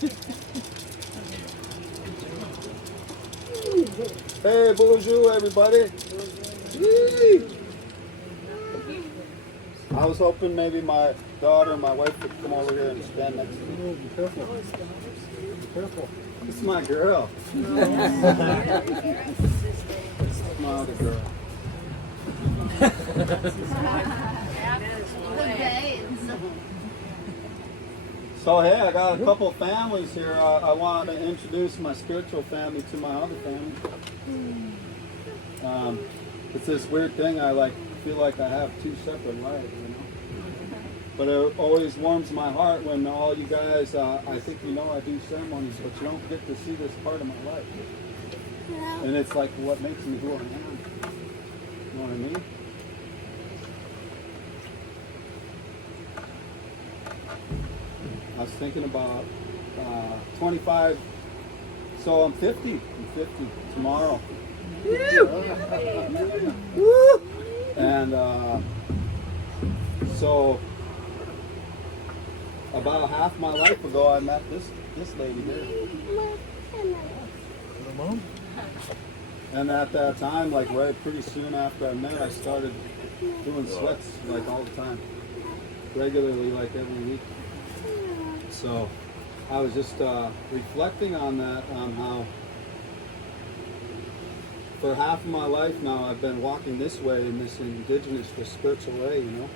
Hey, bonjour, everybody. I was hoping maybe my daughter and my wife would come over here and stand next to me. Be careful. Be careful. This is my girl. This is my other girl. So hey, I got a couple of families here. I want to introduce my spiritual family to my other family. It's this weird thing. I feel like I have two separate lives, you know. But it always warms my heart when all you guys, I think you know I do ceremonies, but you don't get to see this part of my life. And it's like what makes me who I am. You know what I mean? I was thinking about 25, so I'm 50. I'm 50 tomorrow. And so about half my life ago, I met this lady here. And at that time, like pretty soon after I met her, I started doing sweats like all the time, regularly, like every week. So I was just reflecting on that, on how for half of my life now I've been walking this way in this indigenous, this spiritual way, you know.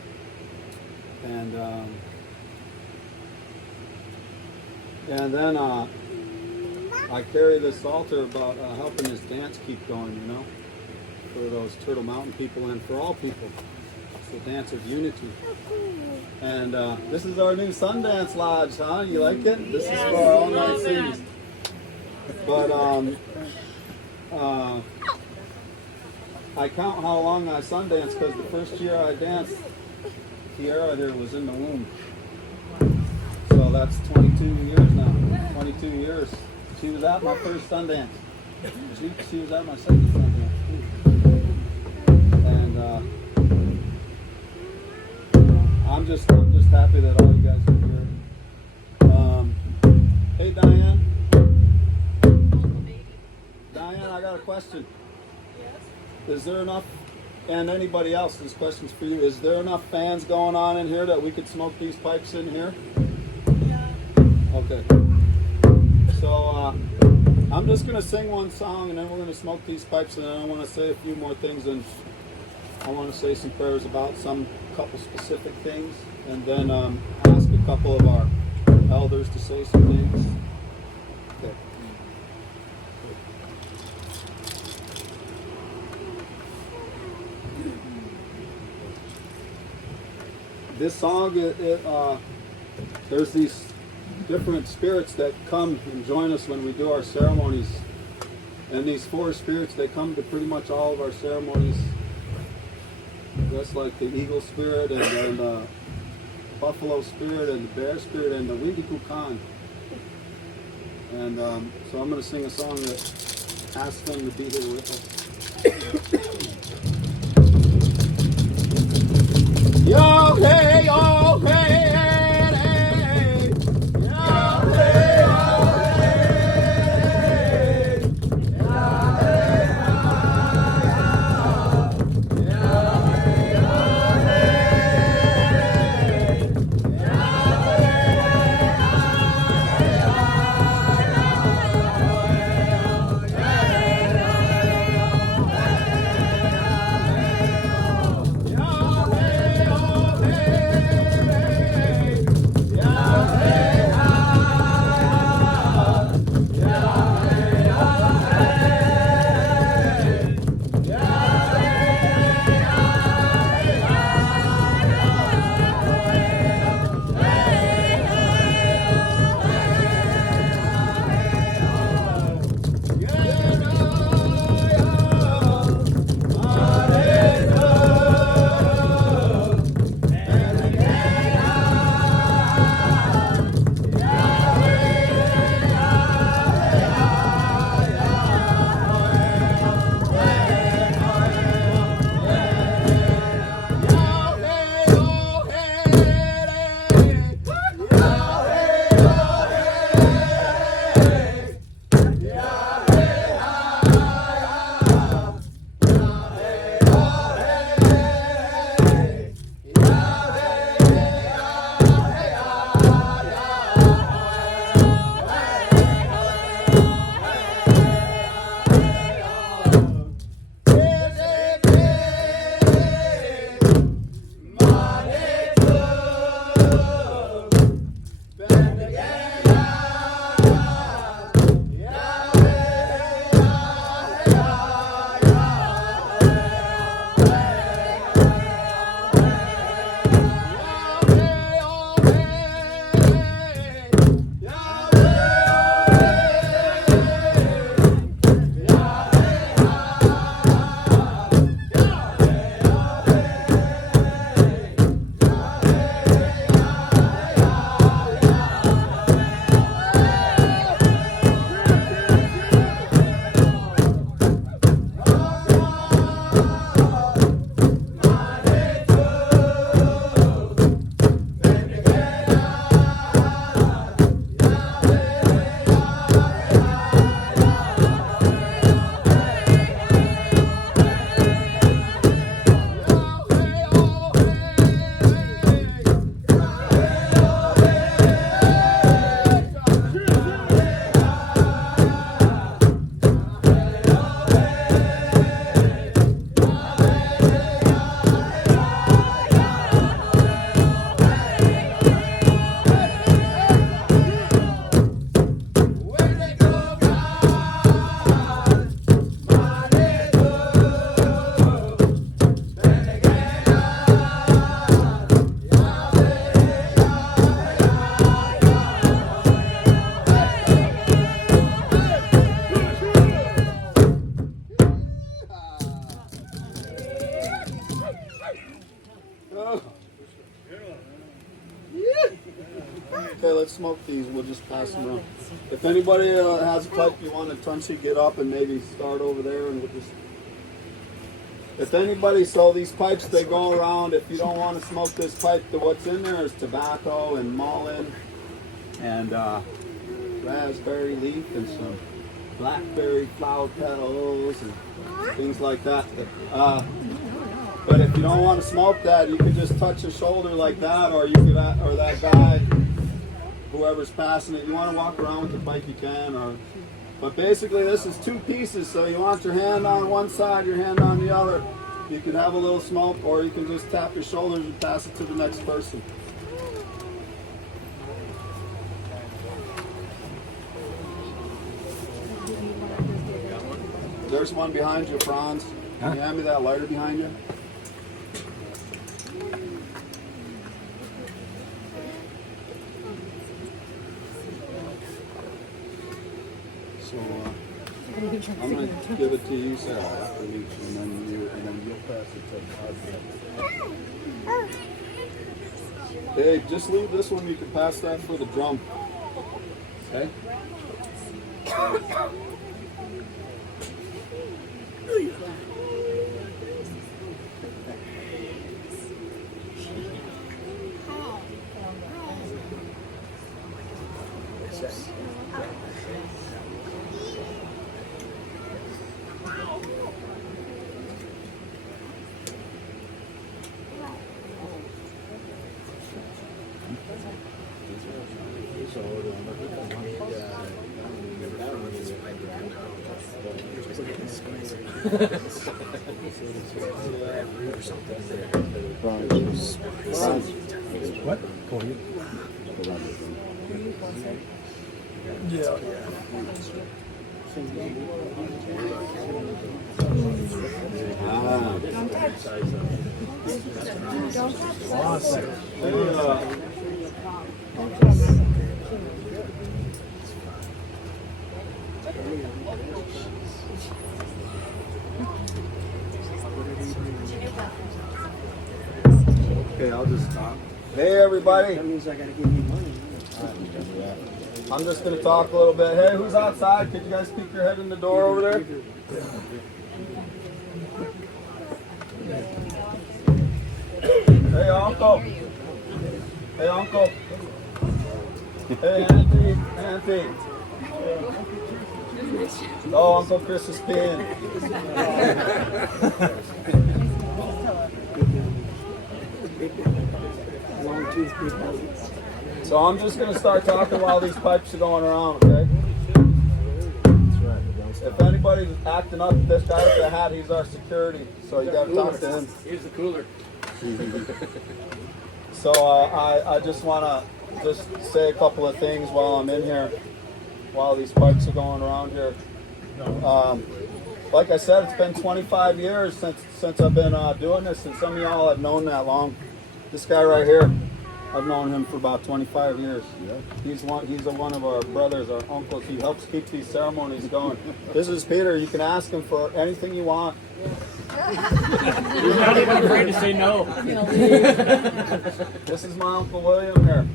And then I carry this altar about helping this dance keep going, you know, for those Turtle Mountain people and for all people. It's the dance of unity. And this is our new Sundance Lodge, huh? You like it? This is for our all-night scenes. But I count how long I Sundance because the first year I danced, Kiara there was in the womb. So that's 22 years now. 22 years. She was at my first Sundance. She was at my second Sundance too. And I'm just happy that all you guys are here. Hey Diane. Diane, I got a question. Yes. Is there enough, and anybody else, this question's for you, is there enough fans going on in here that we could smoke these pipes in here? Yeah. Okay. So I'm just going to sing one song and then we're going to smoke these pipes, and then I want to say a few more things, and I want to say some prayers about couple specific things, and then ask a couple of our elders to say some things. Okay. This song, there's these different spirits that come and join us when we do our ceremonies. And these four spirits, they come to pretty much all of our ceremonies. That's like the eagle spirit, and then the buffalo spirit, and the bear spirit, and the Windikukan. And so I'm going to sing a song that asks them to be here with us. Yo, hey, oh, hey, hey, hey. Yo, hey, oh, hey, hey. Yo, hey, oh, hey, Okay, let's smoke these. We'll just pass them around. If anybody has a pipe you want to Tuncey, get up and maybe start over there, and we'll just. If anybody, so these pipes, they go around. If you don't want to smoke this pipe, what's in there is tobacco and mullein and raspberry leaf and some blackberry flower petals and things like that. But if you don't want to smoke that, you can just touch a shoulder like that, or you could, or that guy, whoever's passing it. You want to walk around with the pipe, you can. But basically, this is two pieces. So you want your hand on one side, your hand on the other. You can have a little smoke, or you can just tap your shoulders and pass it to the next person. There's one behind you, Franz. Can you hand me that lighter behind you? So I'm going to give it to you, Sarah, after each, and then you'll pass it to us. Hey, just leave this one. You can pass that for the drum. Okay? What? Yeah. Awesome. Okay, I'll just stop. Hey, everybody. That means I gotta give you money. I'm just going to talk a little bit. Hey, who's outside? Could you guys peek your head in the door over there? Hey, Uncle. Hey, Uncle. Hey, Auntie. Oh, Uncle Chris is peeing. So I'm just going to start talking while these pipes are going around, okay? If anybody's acting up, this guy with the hat, he's our security, so you got to talk to him. Here's the cooler. So I just want to just say a couple of things while I'm in here, while these pipes are going around here. Like I said, it's been 25 years since I've been doing this, and some of y'all have known that long. This guy right here, I've known him for about 25 years. He's one of our brothers, our uncles. He helps keep these ceremonies going. This is Peter. You can ask him for anything you want. He's not even afraid to say no. This is my Uncle William here.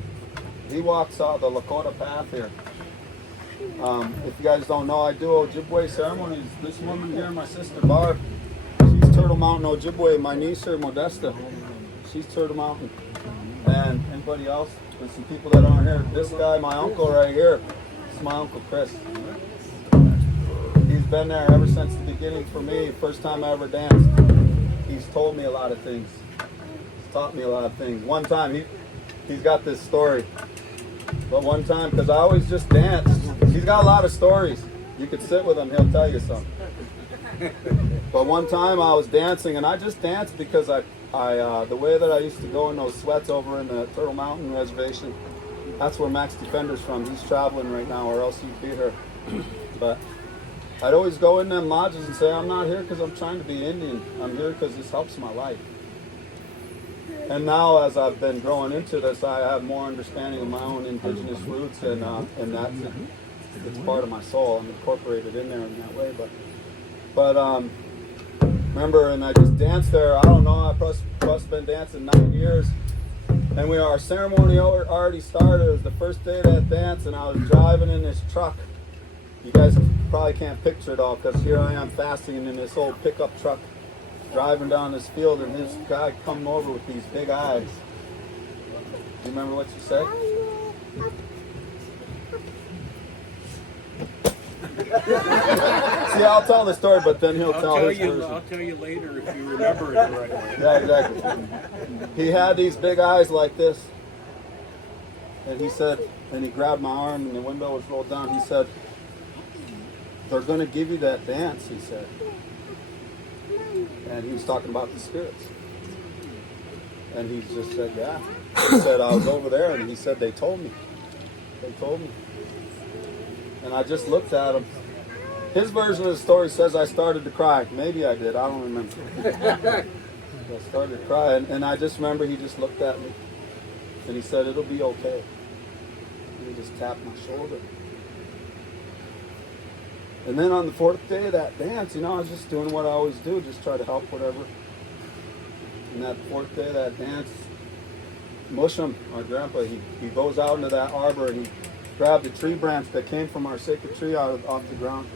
He walks the Lakota path here. If you guys don't know, I do Ojibwe ceremonies. This woman here, my sister Barb, she's Turtle Mountain Ojibwe. My niece here, Modesta, she's Turtle Mountain. And anybody else? There's some people that aren't here. This guy, my uncle right here, is my Uncle Chris. He's been there ever since the beginning for me. First time I ever danced. He's told me a lot of things. He's taught me a lot of things. One time, he's got this story. But one time, because I always just dance. He's got a lot of stories. You could sit with him, he'll tell you something. But one time I was dancing, and I just danced because the way that I used to go in those sweats over in the Turtle Mountain Reservation, that's where Max Defender's from. He's traveling right now, or else he'd be here. But I'd always go in them lodges and say, I'm not here because I'm trying to be Indian. I'm here because this helps my life. And now, as I've been growing into this, I have more understanding of my own indigenous roots, and that's it's part of my soul. I'm incorporated in there in that way. But remember, and I just danced there. I don't know. I must have been dancing 9 years, and our ceremony already started. It was the first day of that dance, and I was driving in this truck. You guys probably can't picture it all, because here I am fasting in this old pickup truck, driving down this field, and this guy coming over with these big eyes. Do you remember what you said? See, I'll tell the story, but then he'll tell his version. I'll tell you later if you remember it the right way. Yeah, exactly. He had these big eyes like this, and he said, and he grabbed my arm, and the window was rolled down. He said, "They're going to give you that dance," he said. And he was talking about the spirits. And he just said, yeah. He said, I was over there, and he said, they told me. They told me. And I just looked at him. His version of the story says I started to cry. Maybe I did. I don't remember. I started to cry, and I just remember he just looked at me. And he said, it'll be okay. And he just tapped my shoulder. And then on the fourth day of that dance, I was just doing what I always do, just try to help whatever. And that fourth day of that dance, Musham, my grandpa, he goes out into that arbor, and he grabbed a tree branch that came from our sacred tree off the ground,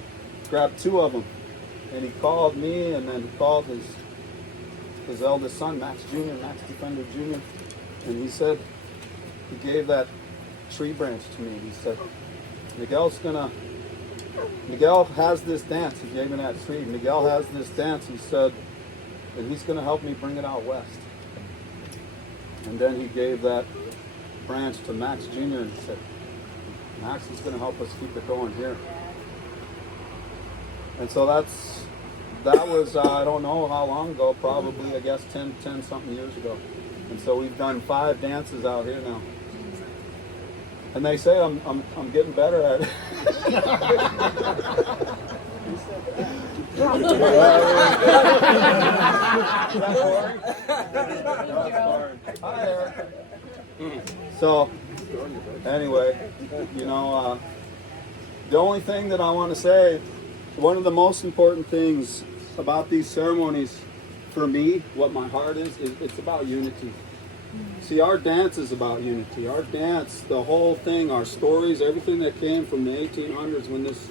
grabbed 2 of them, and he called me, and then he called his eldest son, Max Defender Jr., and he said, he gave that tree branch to me. He said, Miguel has this dance. He gave me that tree. Miguel has this dance, he said, and he's going to help me bring it out west. And then he gave that branch to Max Jr. and he said, Max is going to help us keep it going here. And so that was, I don't know how long ago, probably, I guess, 10 something years ago. And so we've done 5 dances out here now. And they say I'm getting better at it. Hi, Eric. So, anyway, the only thing that I want to say, one of the most important things about these ceremonies, for me, what my heart is it's about unity. See, our dance is about unity. Our dance, the whole thing, our stories, everything that came from the 1800s when this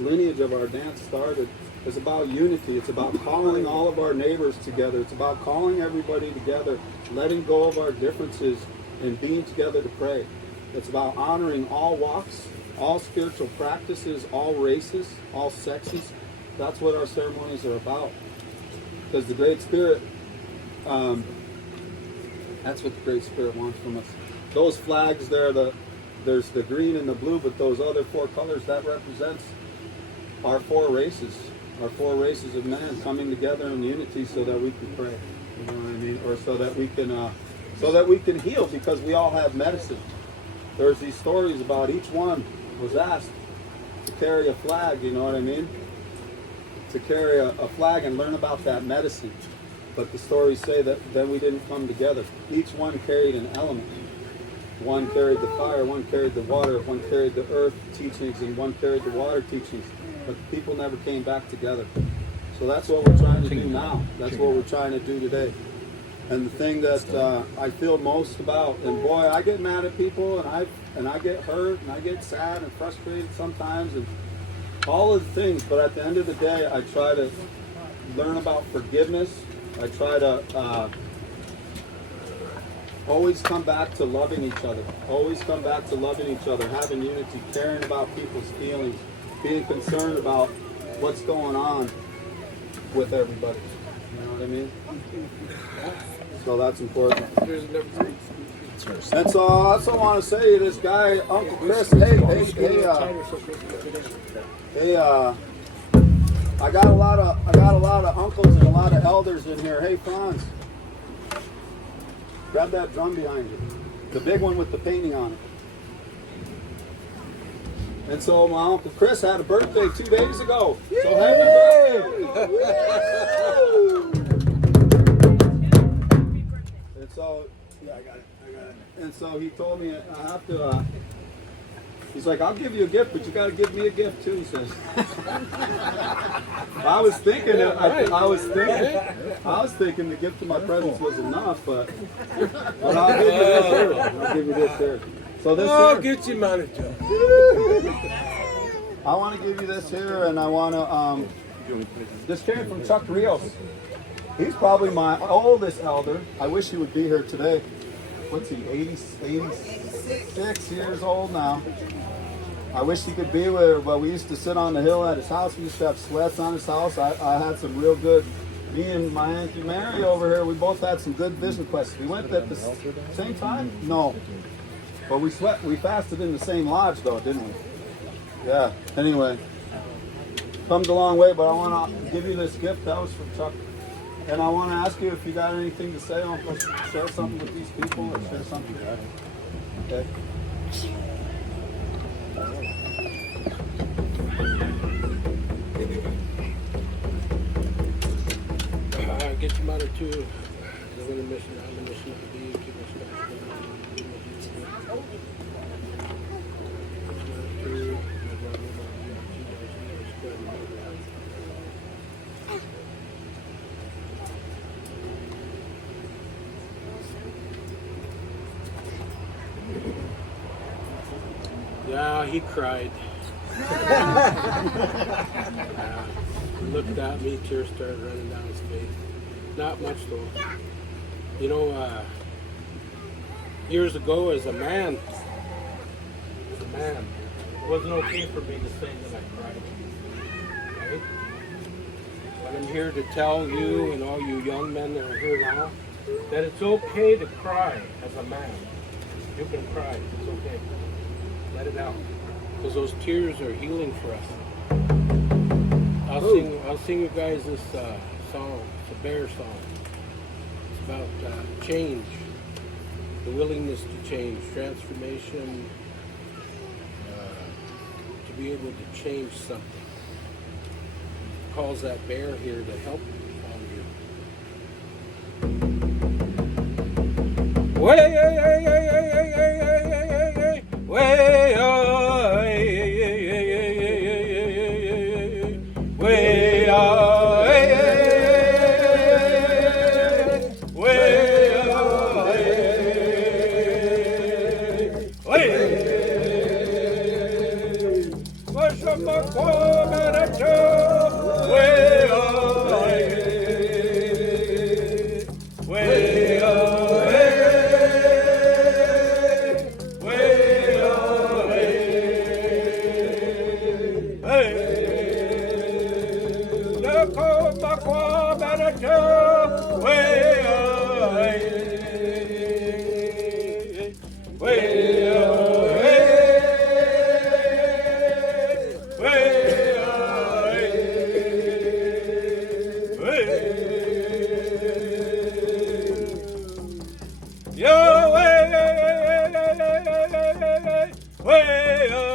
lineage of our dance started, is about unity. It's about calling all of our neighbors together. It's about calling everybody together, letting go of our differences, and being together to pray. It's about honoring all walks, all spiritual practices, all races, all sexes. That's what our ceremonies are about. Because the Great Spirit, that's what the Great Spirit wants from us. Those flags there, there's the green and the blue, but those other 4 colors, that represents our 4 races. Our 4 races of man coming together in unity so that we can pray. You know what I mean? Or so that we can heal, because we all have medicine. there's these stories about each one was asked to carry a flag, you know what I mean? To carry a flag and learn about that medicine. But the stories say that then we didn't come together. Each one carried an element. One carried the fire, one carried the water, one carried the earth teachings, and one carried the water teachings. But the people never came back together. So that's what we're trying to do now. That's what we're trying to do today. And the thing that I feel most about, and boy, I get mad at people, and I get hurt, and I get sad and frustrated sometimes, and all of the things. But at the end of the day, I try to learn about forgiveness. I try to always come back to loving each other. Always come back to loving each other, having unity, caring about people's feelings, being concerned about what's going on with everybody. You know what I mean? So that's important. And so I also want to say to this guy, Uncle Chris, hey, I got a lot of uncles and a lot of elders in here. Hey, Franz, grab that drum behind you, the big one with the painting on it. And so my Uncle Chris had a birthday 2 days ago. So happy birthday! And so, yeah, I got it. And so he told me I have to. He's like, I'll give you a gift, but you got to give me a gift too. He says. I was thinking the gift of my presence was enough, but I'll give you this here. I'll give you this here. So this. Oh, get your money, Joe. I want to give you this here, and I want to. This came from Chuck Rios. He's probably my oldest elder. I wish he would be here today. What's he, 86 years old now. I wish he could be with. Well, we used to sit on the hill at his house. We used to have sleds on his house. I had some real good, me and my Auntie Mary over here, we both had some good vision quests. We went at the same time? No. But we fasted in the same lodge though, didn't we? Yeah, anyway. Comes a long way, but I want to give you this gift. That was from Chuck. And I want to ask you if you got anything to say. I'll share something with these people or share something. Okay. Get your money too. I'm on a mission to be keep us Yeah, he cried. He looked at me, tears started running down his face. Not much though. You know, years ago as a man, it wasn't okay for me to say that I cried. Right? But I'm here to tell you and all you young men that are here now that it's okay to cry as a man. You can cry, it's okay. Let it out. Because those tears are healing for us. I'll sing you guys this song. It's a bear song. It's about change, the willingness to change, transformation, to be able to change something. It calls that bear here to help all of you. You know,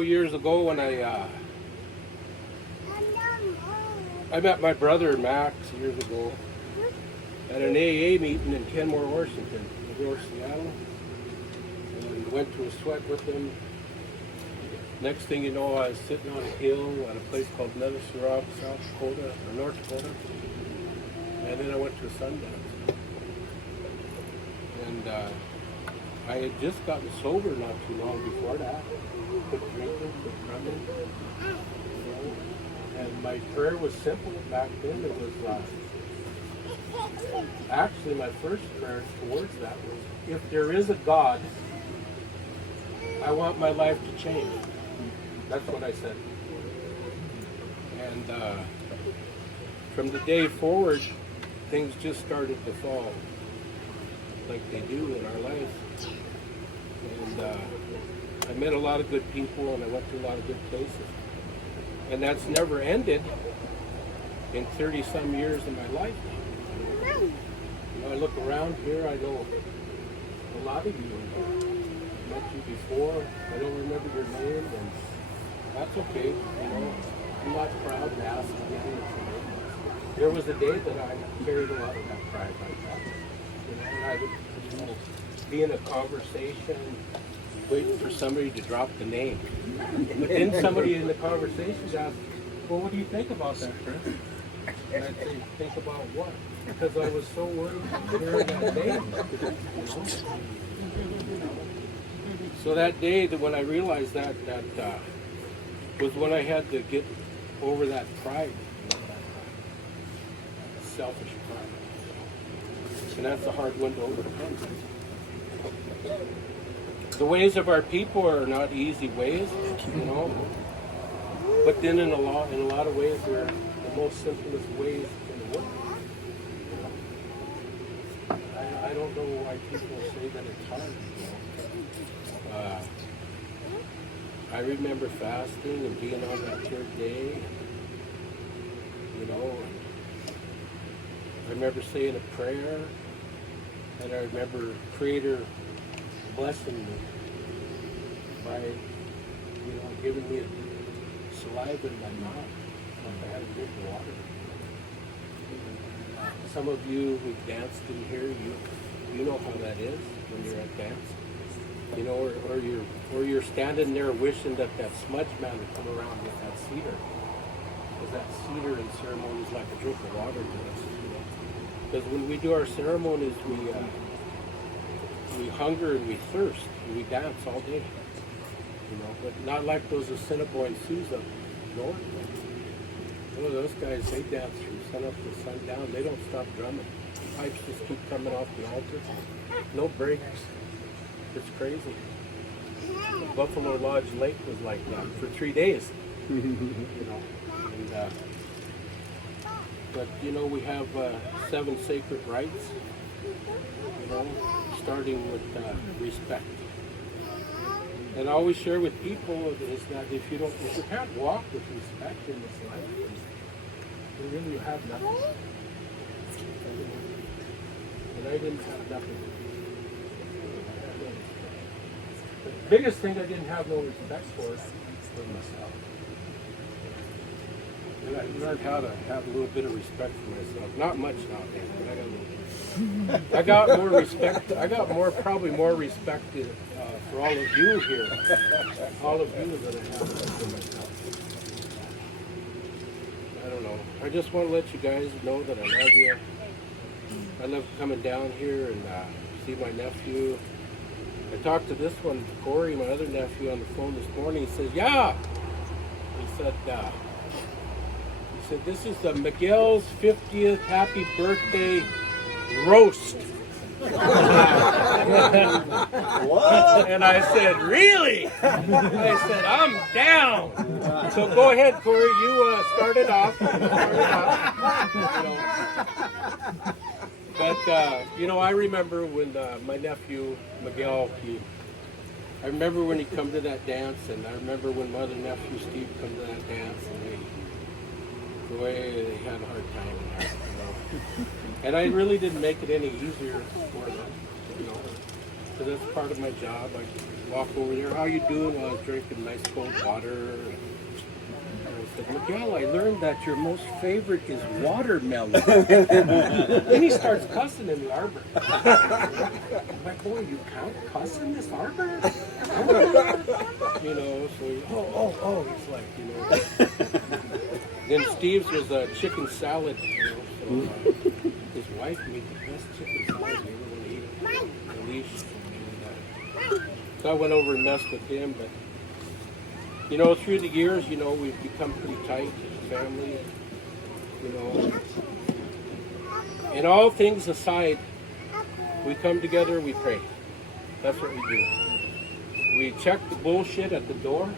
years ago when I met my brother Max years ago at an AA meeting in Kenmore, Washington, North Seattle, and went to a sweat with him. Next thing you know, I was sitting on a hill at a place called Medicine Rock, South Dakota, or North Dakota, and then I went to a sundance. And I had just gotten sober not too long before that. Quit drinking, quit drumming. You know? And my prayer was simple back then. It was actually my first prayer towards that was, if there is a God, I want my life to change. That's what I said. And from the day forward, things just started to fall like they do in our lives. And I met a lot of good people, and I went to a lot of good places. And that's never ended in 30-some years of my life. You know, I look around here, I know a lot of you. I met you before. I don't remember your name, and that's okay. You know, I'm not proud to ask again. There was a day that I carried a lot of that pride like that. You know, and I would, you know, be in a conversation, waiting for somebody to drop the name. But then somebody in the conversation asked, well, what do you think about that, Chris? And I'd say, think about what? Because I was so worried about hearing that name. So that day, that when I realized that was when I had to get over that pride, you know, that selfish pride. And that's a hard one to overcome. The ways of our people are not easy ways, you know. But then in a lot of ways, they're the most simplest ways in the world. I don't know why people say that it's hard. You know? I remember fasting and being on that third day. You know, I remember saying a prayer, and I remember Creator blessing me by, you know, giving me a saliva in my mouth when I had to drink water. Some of you who danced in here, you know how that is when you're at dance. You know, or you're standing there wishing that smudge man would come around with that cedar. Because that cedar in ceremony is like a drink of water to us. Because when we do our ceremonies, we hunger and we thirst and we dance all day. You know, but not like those Assiniboine Sioux up north. One of those guys, they dance from sun up to sundown. They don't stop drumming. The pipes just keep coming off the altar. No breaks. It's crazy. Buffalo Lodge Lake was like that for 3 days. You know, and but you know, we have 7 sacred rites. You know, starting with respect. And I always share with people is that if you can't walk with respect in this life, then really you have nothing. And I didn't have nothing. The biggest thing I didn't have no respect for was myself. And I learned how to have a little bit of respect for myself. Not much nowadays, but I got a little bit. I got more respect. I got probably more respect for all of you here. All of you that I have for myself. I don't know. I just want to let you guys know that I love you. I love coming down here and see my nephew. I talked to this one, Corey, my other nephew, on the phone this morning. He says, "Yeah." He said, "This is the Miguel's 50th happy birthday roast." What? And I said, "Really?" I said, "I'm down." So go ahead, Corey. You start it off. But I remember when my nephew Miguel, I remember when he come to that dance, and I remember when my other nephew Steve come to that dance, and they had a hard time in that, And I really didn't make it any easier for them, because that's part of my job. I walk over there, "How you doing?" While I was drinking nice cold water. I said, "Miguel, I learned that your most favorite is watermelon." Then he starts cussing in the arbor. I'm like, "Boy, you can't cuss in this arbor?" So he's like, Then Steve's was a chicken salad, so his wife made the best chicken salad you ever want to eat. Alicia. So I went over and messed with him, but through the years, we've become pretty tight as a family. And all things aside, we come together, we pray. That's what we do. We check the bullshit at the door,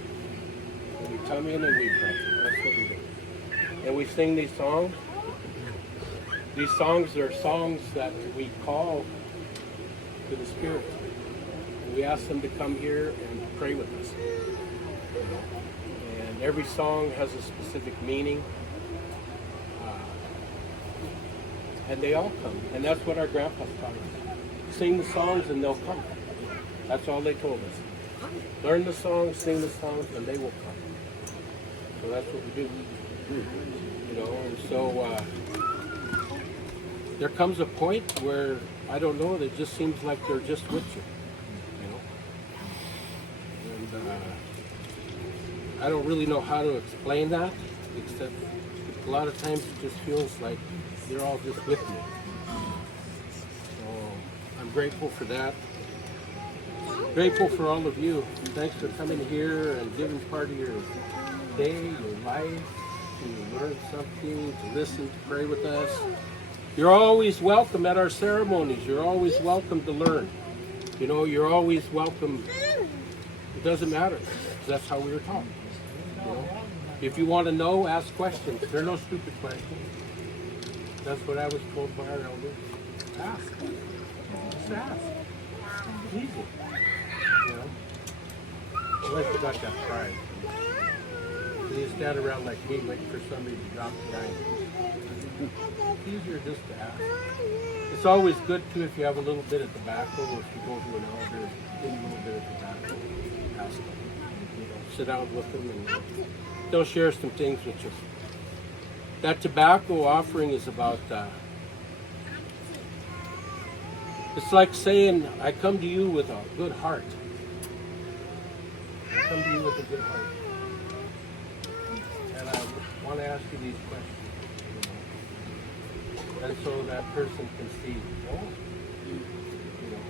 and we come in and we pray. That's what we do. And we sing these songs. These songs are songs that we call to the Spirit. And we ask them to come here and pray with us. And every song has a specific meaning. And they all come. And that's what our grandpas taught us. Sing the songs and they'll come. That's all they told us. Learn the songs, sing the songs, and they will come. So that's what we do. And so there comes a point where, I don't know, it just seems like they're just with you. And I don't really know how to explain that, except a lot of times it just feels like they're all just with me. So I'm grateful for that. Grateful for all of you. Thanks for coming here and giving part of your day, your life, to learn something, to listen, to pray with us. You're always welcome at our ceremonies. You're always welcome to learn. You're always welcome. It doesn't matter. That's how we were taught. If you want to know, ask questions. There are no stupid questions. That's what I was told by our elders. Ask. Just ask. It's easy. Unless you got that pride. You stand around like me waiting for somebody to drop the dime. It's easier just to ask. It's always good too if you have a little bit of tobacco, or if you go to an elder, get a little bit of tobacco, ask them. Sit down with them and they'll share some things with you. That tobacco offering is about, it's like saying, I come to you with a good heart. I come to you with a good heart. And I want to ask you these questions. And so that person can see,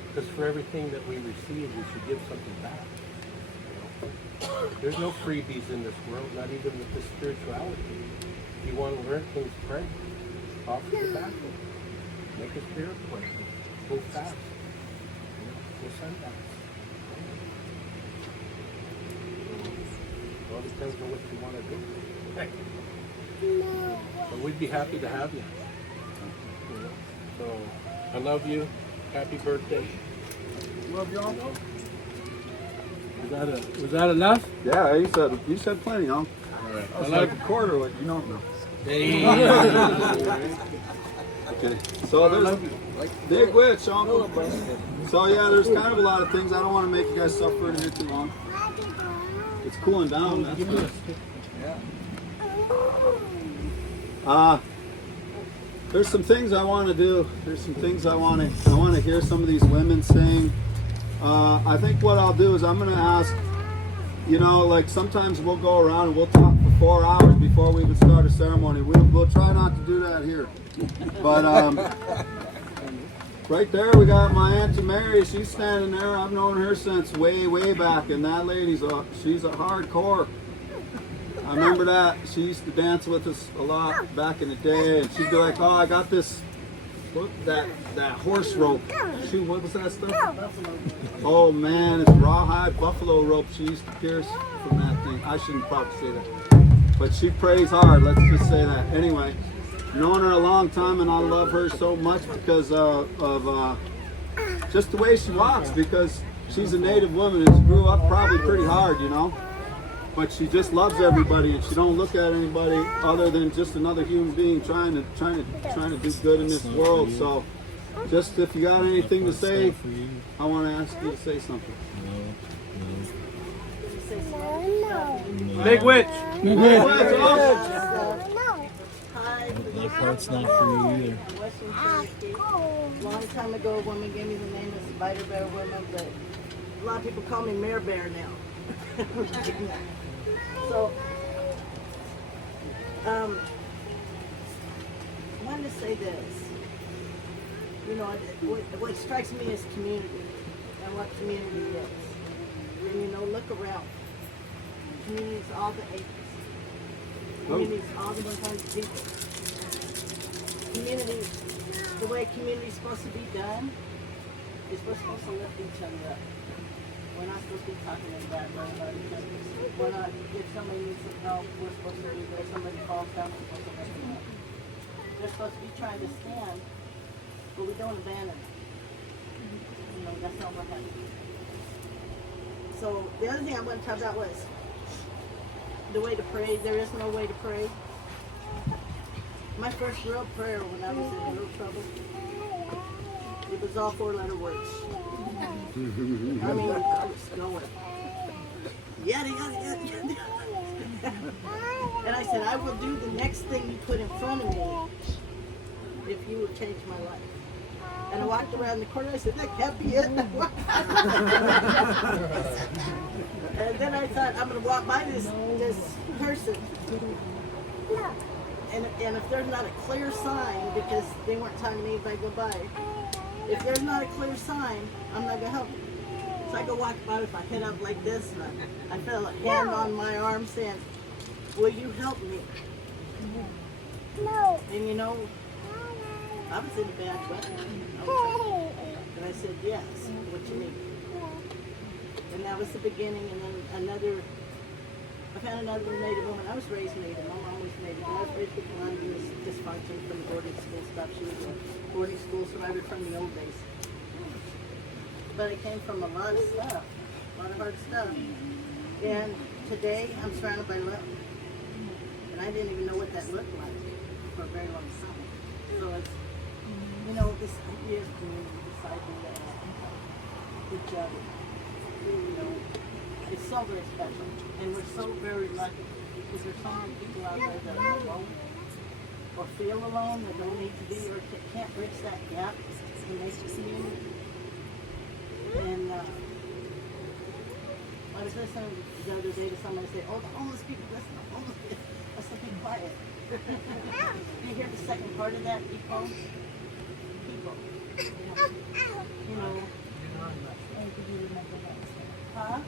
because for everything that we receive, we should give something back. There's no freebies in this world, not even with this spirituality. If you want to learn things, pray. Offer tobacco. Make a spirit play. Go fast. Go sundown. It all depends on what you want to do. But we'd be happy to have you. So I love you. Happy birthday. Love y'all. Was that enough? Yeah, you said plenty, huh? All right. I was like a quarter, like you don't know. Hey. Okay. So there's big witch, Uncle. So yeah, there's kind of a lot of things. I don't want to make you guys suffer and here too long. It's cooling down. That's right. Yeah. There's some things I want to do. There's some things I want to hear some of these women sing. I think what I'll do is I'm going to ask, like sometimes we'll go around and we'll talk for 4 hours before we even start a ceremony. We'll try not to do that here. But right there we got my Auntie Mary. She's standing there. I've known her since way, way back. And that she's a hardcore. I remember that. She used to dance with us a lot back in the day. And she'd be like, oh, I got this, that horse rope. Shoot, what was that stuff? Oh man, it's rawhide buffalo rope she used to pierce from that thing. I shouldn't probably say that. But she prays hard, let's just say that. Anyway, known her a long time and I love her so much because of just the way she walks, because she's a native woman and she grew up probably pretty hard, But she just loves everybody and she don't look at anybody other than just another human being trying to do good in this world. So just if you got anything to say, I want to ask you to say something. Big witch. Big witch. Hi. That part's not for you either. Long time ago, a woman gave me the name of Spider Bear Woman, but a lot of people call me Mare Bear now. So, I wanted to say this. What strikes me is community and what community is. When look around. Community is all the ages. Community is all the 100 people. Community, the way community is supposed to be done, is we're supposed to lift each other up. We're not supposed to be talking about each other. We're not, if somebody needs some help, we're supposed to be there. Somebody falls down, we're supposed to lift them up. They're supposed to be trying to stand, but we don't abandon them. That's not what happens. So the other thing I want to talk about was the way to pray. There is no way to pray. My first real prayer when I was in real trouble, it was all 4-letter words. I mean, I was going, yada, yada, yada, yada. And I said, I will do the next thing you put in front of me if you will change my life. And I walked around the corner, I said, that can't be it. And then I thought, I'm going to walk by this person. And if there's not a clear sign, because they weren't telling me if I go by, if there's not a clear sign, I'm not going to help you. So I go walk by with my head up like this, and I felt a hand on my arm saying, will you help me? No. And I was in a bad way. And I said, yes, what you need. And that was the beginning, and then I found another Native woman. I was raised Native. My mom was Native. And I was raised with a lot of dysfunction from the boarding school stuff. She was a boarding school survivor from the old days. But I came from a lot of stuff, a lot of hard stuff. And today, I'm surrounded by love. And I didn't even know what that looked like for a very long time. So it's, this idea of community, this idea of each other, it's so very special. And we're so very lucky because there's so many people out there that are alone or feel alone, that don't need to be or can't bridge that gap in their community. And I was listening the other day to somebody say, oh, the homeless people, listen, the homeless people, I said, be quiet. You hear the second part of that, people? People. Huh?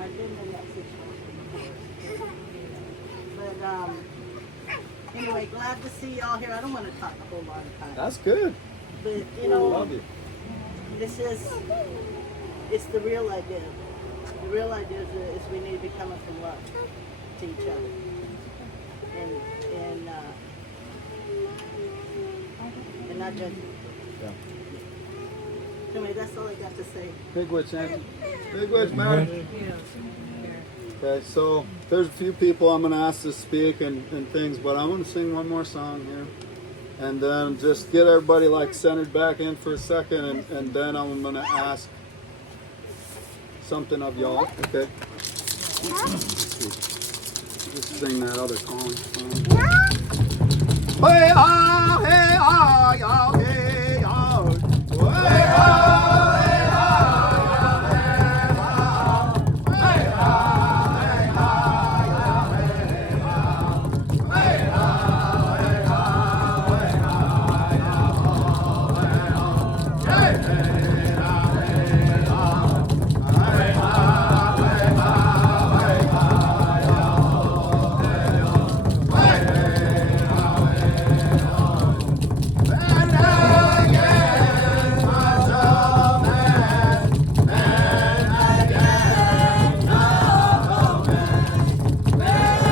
I've been in that situation before. But anyway, glad to see y'all here. I don't want to talk a whole lot of time. That's good. But I love you. It's the real idea. The real idea is we need to be coming from love to each other. And not judging. Yeah. Anyway, that's all I got to say. Big witch, Auntie. Big witch, Mary. Okay, so there's a few people I'm going to ask to speak and things, but I'm going to sing one more song here. And then just get everybody centered back in for a second, and then I'm going to ask something of y'all. Okay. Just sing that other calling song. Hey ah, hey ah, ya, hey ah. Hey ah, hey ah, hey ah. Hey ah, hey ah, ya, hey ah. Hey ah, hey ah, hey ah, ya, hey ah. Hey, hey, ah, hey ah. Hey ah, hey ah, hey ah, ya, hey ah. Hey, hey, ah, hey ah. And again, my soul man. And again, no man. And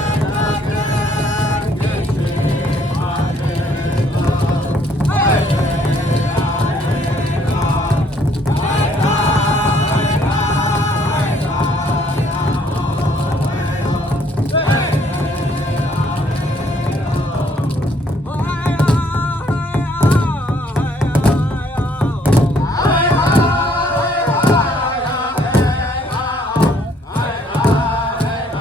again, this is my name. Hey, hey, ah, hey ah. Hey ah, hey ah, hey ah, ya, hey ah. Hey, hey, ah, hey ah.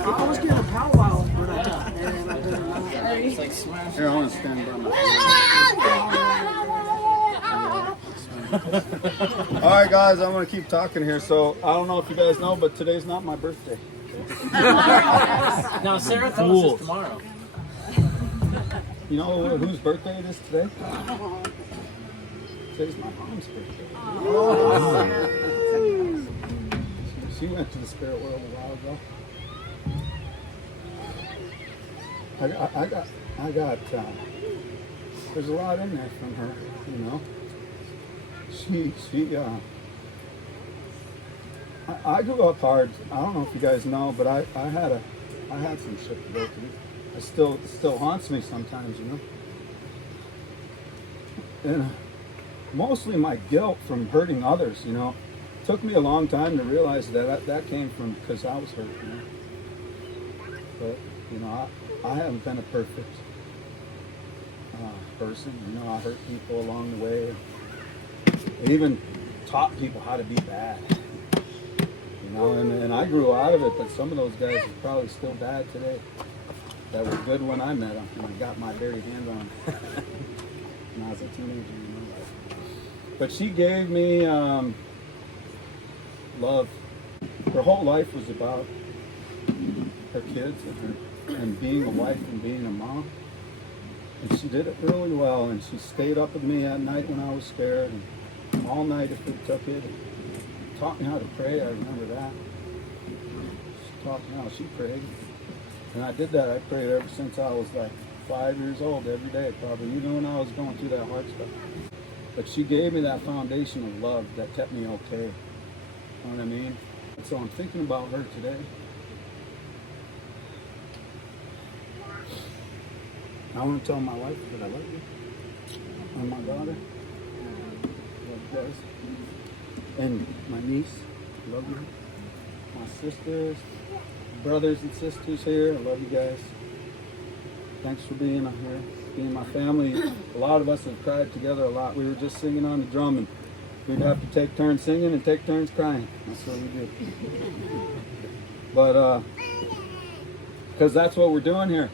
I was getting a powwow, but Here, I want to stand by my. All right, guys, I'm going to keep talking here. So I don't know if you guys know, but today's not my birthday. Now, Sarah told us it's tomorrow. You know whose birthday it is today? Today's my mom's birthday. She went to the spirit world a while ago. I got there's a lot in there from her, you know. I grew up hard. I don't know if you guys know, but I had some shit to go through. It still haunts me sometimes, you know. And mostly my guilt from hurting others, you know. It took me a long time to realize that came from because I was hurt, you know. But you know, I haven't been a perfect person. You know, I hurt people along the way. I even taught people how to be bad. You know, and I grew out of it, but some of those guys are probably still bad today. That were good when I met them, and I got my dirty hands on them when I was a teenager. You know. But she gave me love. Her whole life was about her kids and being a wife and being a mom. And she did it really well, and she stayed up with me at night when I was scared, and all night if it took it. Taught me how to pray, I remember that. She taught me how she prayed. And I did that, I prayed ever since I was like 5 years old, every day probably, even when I was going through that hard stuff. But she gave me that foundation of love that kept me okay. You know what I mean? And so I'm thinking about her today. I want to tell my wife that I love you. And my daughter. Love you guys. And my niece. Love you. My sisters. Brothers and sisters here. I love you guys. Thanks for being here. Being my family. A lot of us have cried together a lot. We were just singing on the drum and we'd have to take turns singing and take turns crying. That's what we do. But, because that's what we're doing here.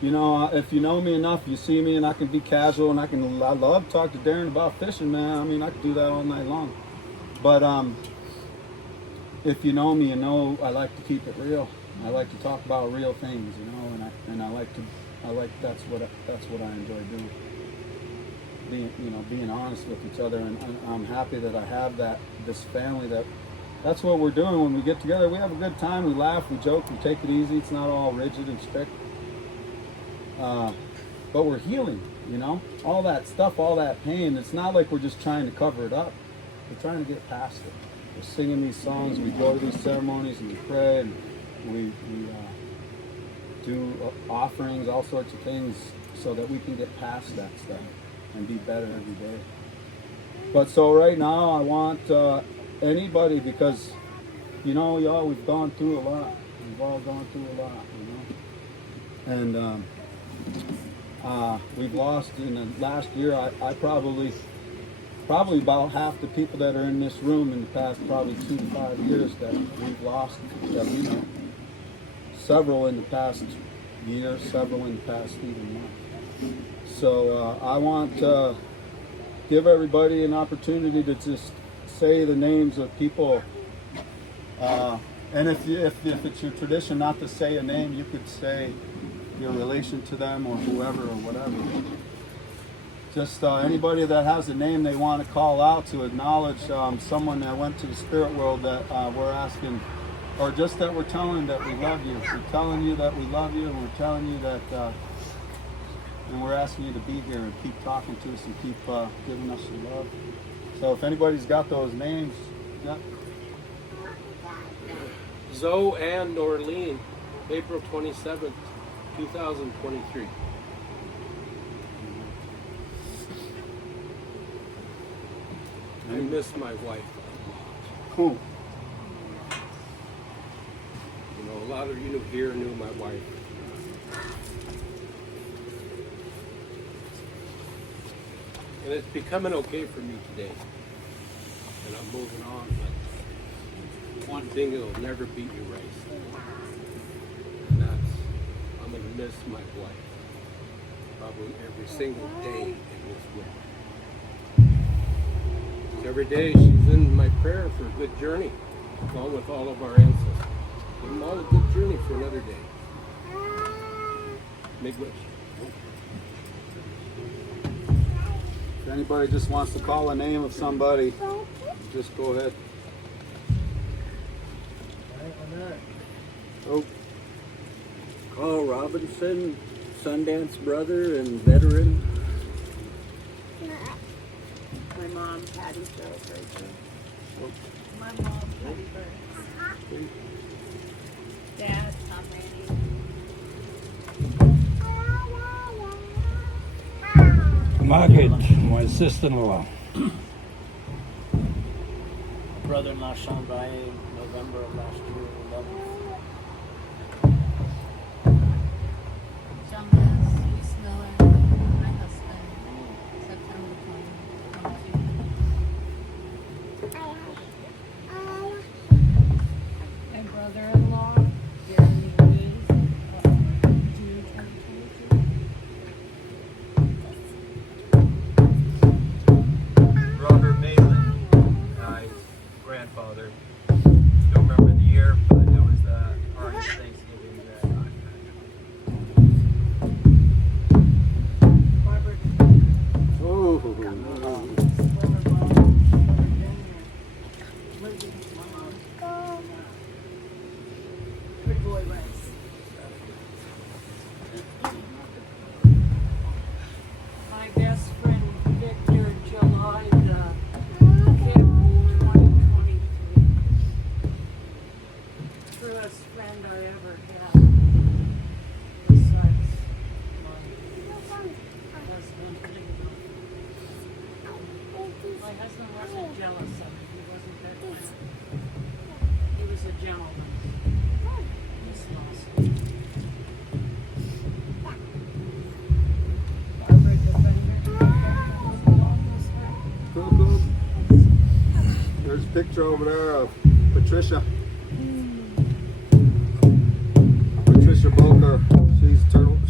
You know, if you know me enough, you see me and I can be casual and I love to talk to Darren about fishing, man. I mean, I could do that all night long. But if you know me, you know I like to keep it real. I like to talk about real things, you know, and that's what I enjoy doing. Being honest with each other, and I'm happy that I have this family that's what we're doing when we get together. We have a good time, we laugh, we joke, we take it easy. It's not all rigid and strict. But we're healing, you know, all that stuff, all that pain. It's not like we're just trying to cover it up. We're trying to get past it. We're singing these songs, we go to these ceremonies and we pray and we do offerings, all sorts of things so that we can get past that stuff and be better every day. But so right now I want anybody, because, you know, y'all, we've gone through a lot. We've all gone through a lot, you know. And we've lost in the last year, I probably about half the people that are in this room in the past probably 2 to 5 years that we've lost, that we know. Several in the past year, several in the past even month. So I want to give everybody an opportunity to just say the names of people. And if it's your tradition not to say a name, you could say your relation to them or whoever or whatever. Just anybody that has a name they want to call out to acknowledge someone that went to the spirit world that we're asking, or just that we're telling that we love you. We're telling you that we love you, and we're telling you that, and we're asking you to be here and keep talking to us and keep giving us your love. So if anybody's got those names, yeah. Zoe Ann Norleen, April 27th, 2023. I miss my wife. Cool. You know, a lot of you here knew my wife. And it's becoming okay for me today. And I'm moving on. But one thing that'll never be erased. And that's, I'm going to miss my wife. Probably every single day in this world. Every day she's in my prayer for a good journey, along with all of our ancestors. Give them all a good journey for another day. Make wish. If anybody just wants to call a name of somebody, just go ahead. Oh, Carl Robinson, Sundance brother and veteran. My mom, Patty Fraser. My mom, Patty Burns. Dad, Tom Brady. Margaret, my sister-in-law. Brother-in-law Sean Bryan, November of last year, 11th. John Lewis, Reese Miller, my husband, September 2022. My husband wasn't jealous of it. He wasn't that. He was a gentleman. Just lost. Barbara defender. Cool, cool. There's a picture over there of Patricia. Patricia Boker.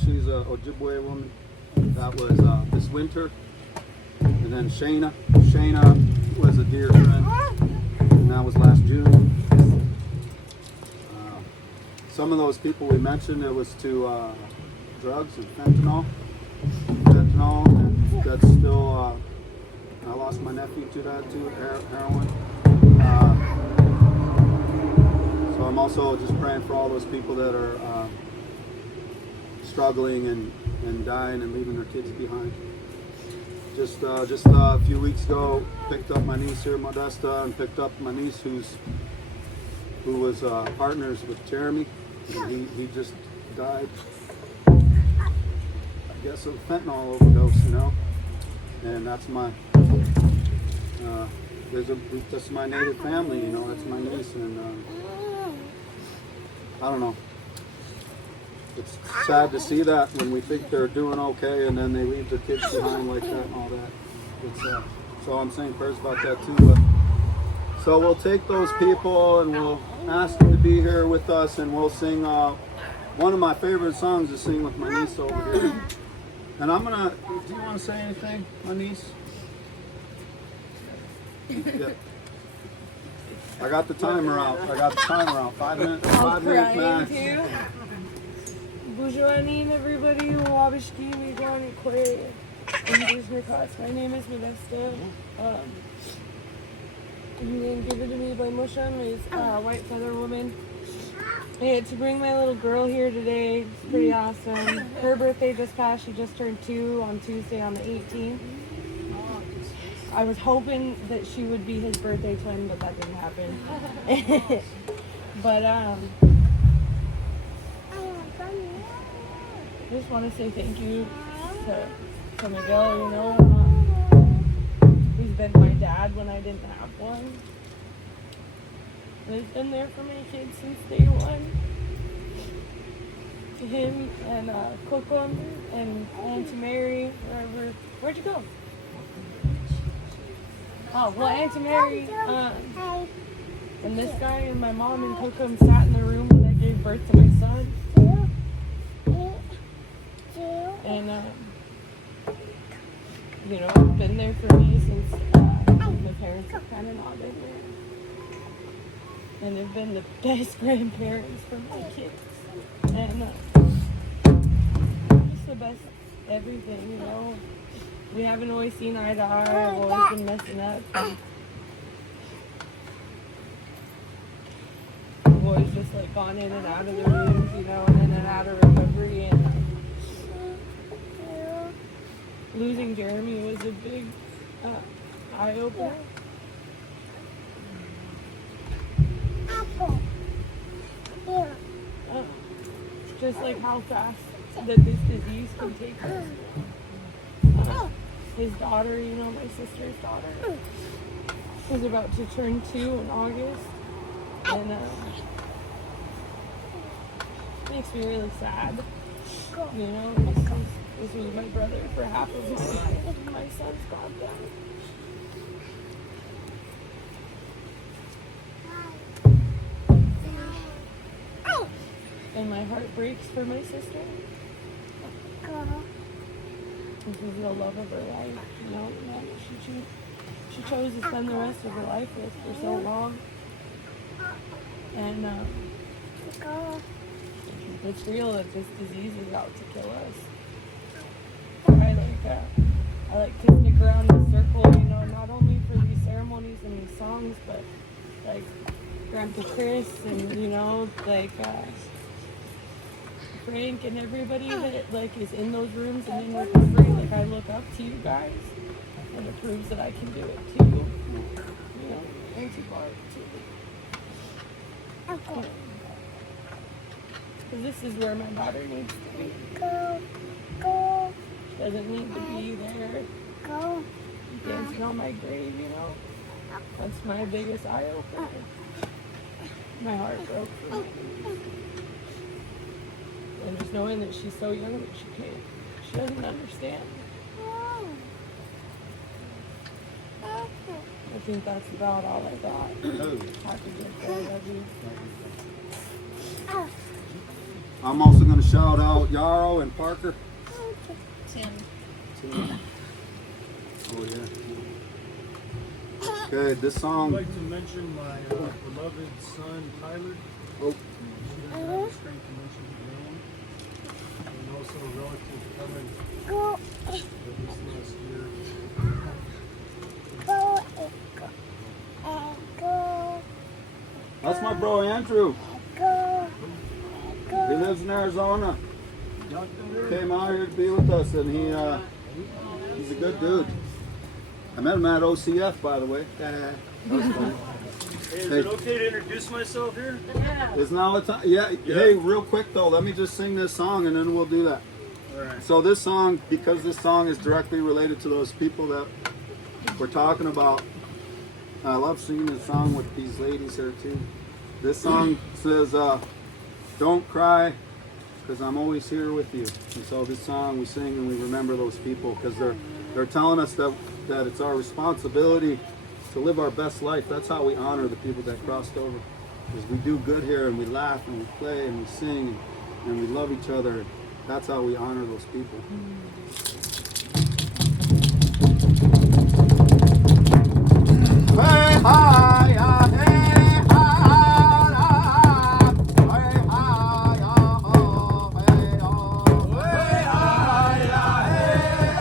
She's a Ojibwe woman. That was this winter. And then Shayna. Shayna was a dear friend. And that was last June. Some of those people we mentioned, it was to drugs and fentanyl. And that's still, I lost my nephew to that too, heroin. So I'm also just praying for all those people that are struggling and dying and leaving their kids behind. Just a few weeks ago, picked up my niece here, Modesta, and picked up my niece who was partners with Jeremy. And he just died, I guess, of fentanyl overdose, you know. And that's my that's my native family, you know. That's my niece, and I don't know. It's sad to see that when we think they're doing okay, and then they leave their kids behind like that and all that. It's so I'm saying prayers about that too. But, so we'll take those people and we'll ask them to be here with us, and we'll sing. One of my favorite songs to sing with my niece over here. And I'm gonna. Do you want to say anything, my niece? Yeah. I got the timer out. 5 minutes. 5 minutes max. Bonjour, everybody. Wabishki, Migoni, Kwe, Indigenous. My name is Modesta. The name given to me by Musham is White Feather Woman. I had to bring my little girl here today. It's pretty awesome. Her birthday just passed. She just turned 2 on Tuesday on the 18th. I was hoping that she would be his birthday twin, but that didn't happen. But I just want to say thank you to Miguel, you know. He's been my dad when I didn't have one. And he's been there for my kids since day one. Him and Coco and Auntie Mary, where'd you go? Oh, well, Auntie Mary, and this guy and my mom and Coco sat in the room when I gave birth to my son. And, you know, been there for me since my parents have kind of not been there. And they've been the best grandparents for my kids. And just the best everything, you know. We haven't always seen eye to eye. I've always been messing up. I've always just like gone in and out of the rooms, you know, and in and out of recovery. And losing Jeremy was a big eye opener. Just like how fast that this disease can take us. His daughter, you know, my sister's daughter, is about to turn 2 in August, and makes me really sad. You know, this was my brother for half of his life, and my son's gone down. And my heart breaks for my sister. This is the love of her life, you know, she chose to spend the rest of her life with for so long. And it's real that this disease is out to kill us. I like to stick around in a circle, you know, not only for these ceremonies and these songs, but like Grandpa Chris and, you know, like Frank and everybody that like is in those rooms and in recovery. Like I look up to you guys, and it proves that I can do it too. You know, Auntie Barb too. Okay. Because this is where my daughter needs to be. She doesn't need to be there dancing sitting on my grave, you know. That's my biggest eye opener. My heart broke for me. And just knowing that she's so young that she doesn't understand. I think that's about all I got. Happy birthday, I love you. I'm also going to shout out Yarrow and Parker. Tim. Oh, yeah. Okay, this I'd song. like to mention my beloved son, Tyler. Oh, She doesn't have the strength to mention his name. And also a relative coming this last year. that's my bro Andrew. He lives in Arizona. Came out here to be with us, and he's a good dude. I met him at OCF, by the way. That was fun. Hey, is it okay to introduce myself here? It's now a time. Yeah. Hey, real quick though, let me just sing this song, and then we'll do that. All right. So this song, because this song is directly related to those people that we're talking about, I love singing this song with these ladies here too. This song says, "Don't cry, because I'm always here with you." And so this song we sing and we remember those people because they're telling us that it's our responsibility to live our best life. That's how we honor the people that crossed over. Because we do good here and we laugh and we play and we sing and we love each other. That's how we honor those people. Hey, hi, hey, hi, hey, hi, oh, hey, oh, hey, hi, hey,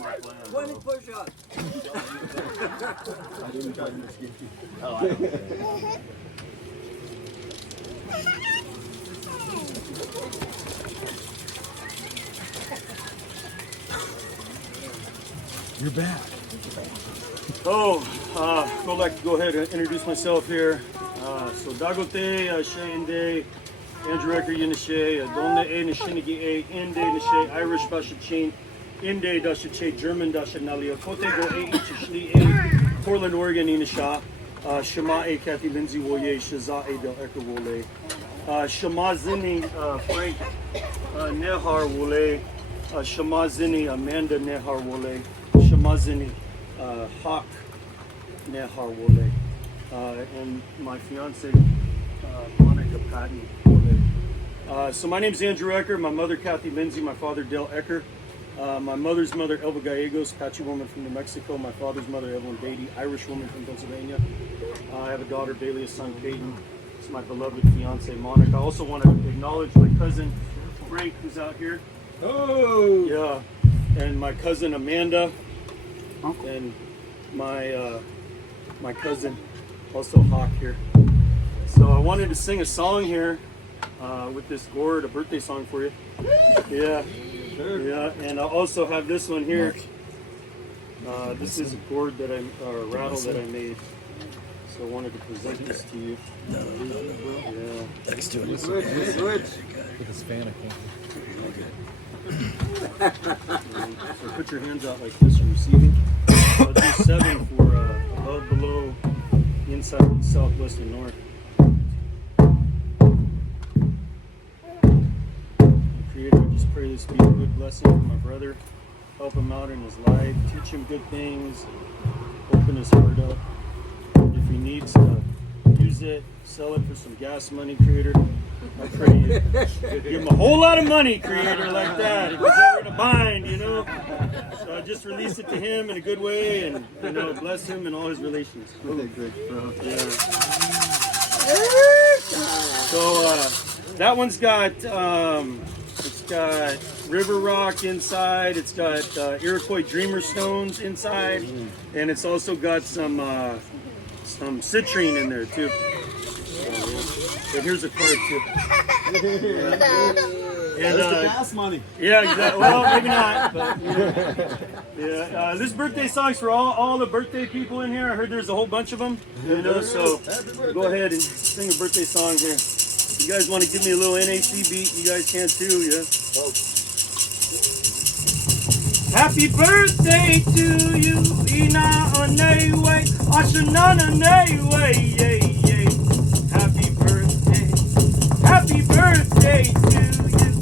my plan. 20 push-ups. I didn't try to escape you. Oh, I don't You're back. Oh, I'd like to go ahead and introduce myself here. So Dagote, Shayende, Andrew Ecker Yenishe, Donne E Nishinigi E, Inde Nishe, Irish Bashachin, Inde Dashache, German Dashanalia, Kote Go E Ichishli E, Portland, Oregon Inisha, Shema E Kathy Lindsay Woye, Shaza E Del Ecker Wole, Shema Zini Frank Nehar Wole, Shema Zini Amanda Nehar Wole, Shema Zini Hawk Nehar Wole. And my fiance, Monica Patton. So my name's Andrew Ecker, my mother Kathy Lindsay, my father Dale Ecker, my mother's mother Elva Gallegos, Apache woman from New Mexico, my father's mother Evelyn Beatty, Irish woman from Pennsylvania. I have a daughter Bailey, a son Peyton. It's my beloved fiance Monica. I also want to acknowledge my cousin Frank, who's out here. Oh! Yeah, and my cousin Amanda, and my cousin also Hawk here. So I wanted to sing a song here with this gourd, a birthday song for you. Yeah, yeah, and I also have this one here. This is a gourd that or a rattle that I made. So I wanted to present this to you. Yeah. Thanks to it. Switch. With Hispanic. So put your hands out like this for receiving. I'll do 7 for above, below, inside, southwest, and north. Creator, I just pray this be a good blessing for my brother. Help him out in his life. Teach him good things. Open his heart up. If he needs to use it, sell it for some gas money, Creator. I pray you give him a whole lot of money, Creator, like that. If he's ever in a bind, you know. So I just release it to him in a good way, and bless him and all his relations. Okay, great, bro. Yeah. So that one's got it's got river rock inside. It's got Iroquois dreamer stones inside, and it's also got some citrine in there too. And here's a card too. And There's the gas money. yeah, exactly. Well, maybe not, but yeah. This birthday song's for all the birthday people in here. I heard there's a whole bunch of them. So go ahead and sing a birthday song here. You guys want to give me a little NAC beat? You guys can too, yeah. Oh. Happy birthday to you, Ina Onewe, Ashanana Newe, yay, yay. Happy birthday to you.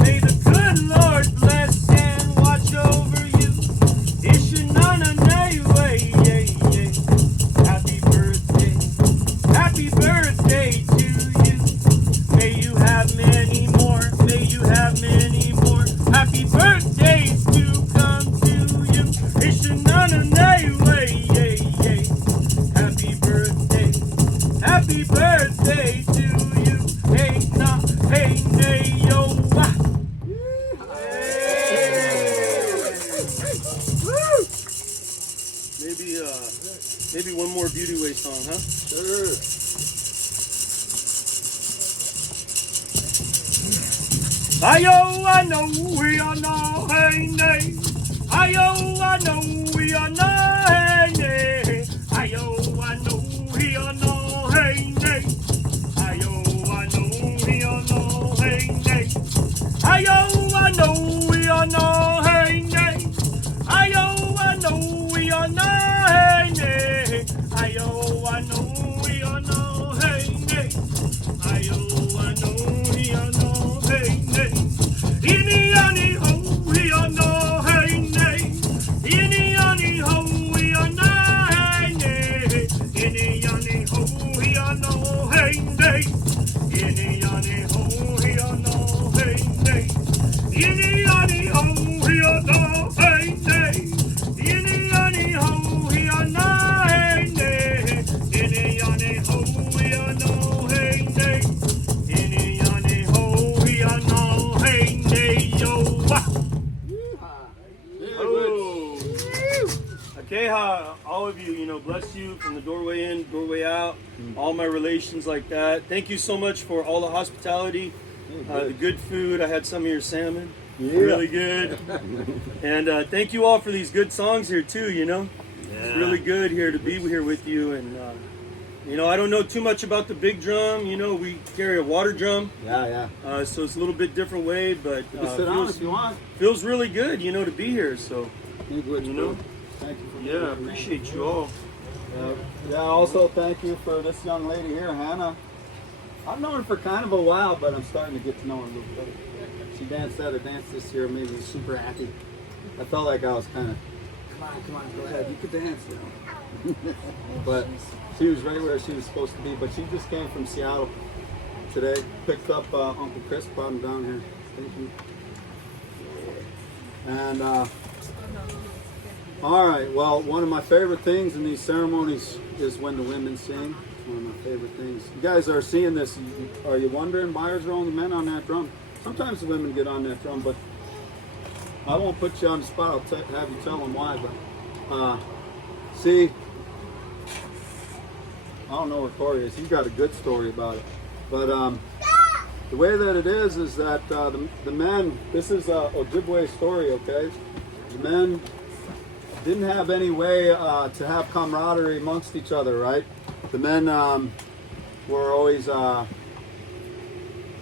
May the good Lord bless and watch over you. Ishanana Newe, yay, yay. Happy birthday to you. May you have many more. May you have many more. Happy birthdays to come to you. Ishanana Newe, yay, yay. Happy birthday to you. Hey, na, hey, nay, yo, wah. Maybe one more Beauty Way song, huh? Sure. Ayo, I know we are not, hey, nay. Ayo, I know we are not, hey, nay. Ayo, I know we are not, hey, nay. Ayo, I know we are not, hey, nay. Ayo, I know we are not, hey, nay. Ayo, I know we are not, hey, nay. Ayo, I know we are not, hey, nay. Ayo, I know we are not, hey, nay. Any, ho, we are not, hey, nay. Any, Keha, all of you, bless you from the doorway in, doorway out, all my relations like that. Thank you so much for all the hospitality, the good food. I had some of your salmon, really good. And thank you all for these good songs here too, It's really good here to be here with you. And, I don't know too much about the big drum. We carry a water drum. Yeah. So it's a little bit different way, but You can sit down if you want. feels really good, to be here. So, Thank you. Thank you. yeah, appreciate you all. Yeah, also thank you for this young lady here, Hannah. I've known her for kind of a while, but I'm starting to get to know her a little better. She danced at a dance this year, made me super happy. I felt like I was kind of, come on, go ahead, you could dance now. But she was right where she was supposed to be, but she just came from Seattle today. Picked up Uncle Chris, brought him down here. Thank you. And, all right, well, one of my favorite things in these ceremonies is when the women sing. One of my favorite things. You guys are seeing this. Are you wondering why are there only men on that drum? Sometimes the women get on that drum, but I won't put you on the spot. I'll have you tell them why. But see, I don't know where Corey is. He's got a good story about it. But the way that it is that the men, this is a Ojibwe story, okay? The men didn't have any way to have camaraderie amongst each other, right? The men were always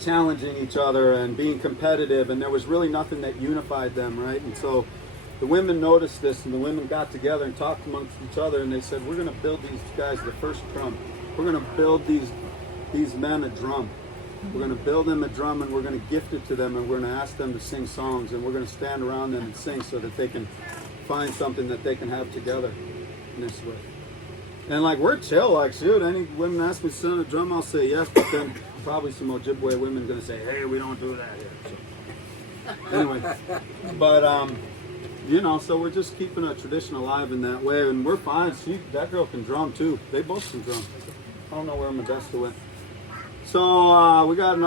challenging each other and being competitive, and there was really nothing that unified them, right? And so the women noticed this, and the women got together and talked amongst each other, and they said, we're going to build these guys the first drum. We're going to build these men a drum. We're going to build them a drum, and we're going to gift it to them, and we're going to ask them to sing songs, and we're going to stand around them and sing so that they can find something that they can have together in this way. And like, we're chill, like, shoot, any women ask me to sit on a drum, I'll say yes, but then probably some Ojibwe women are going to say, hey, we don't do that here. So, anyway, but so we're just keeping a tradition alive in that way, and we're fine. That girl can drum too. They both can drum. I don't know where Modesto went. So we got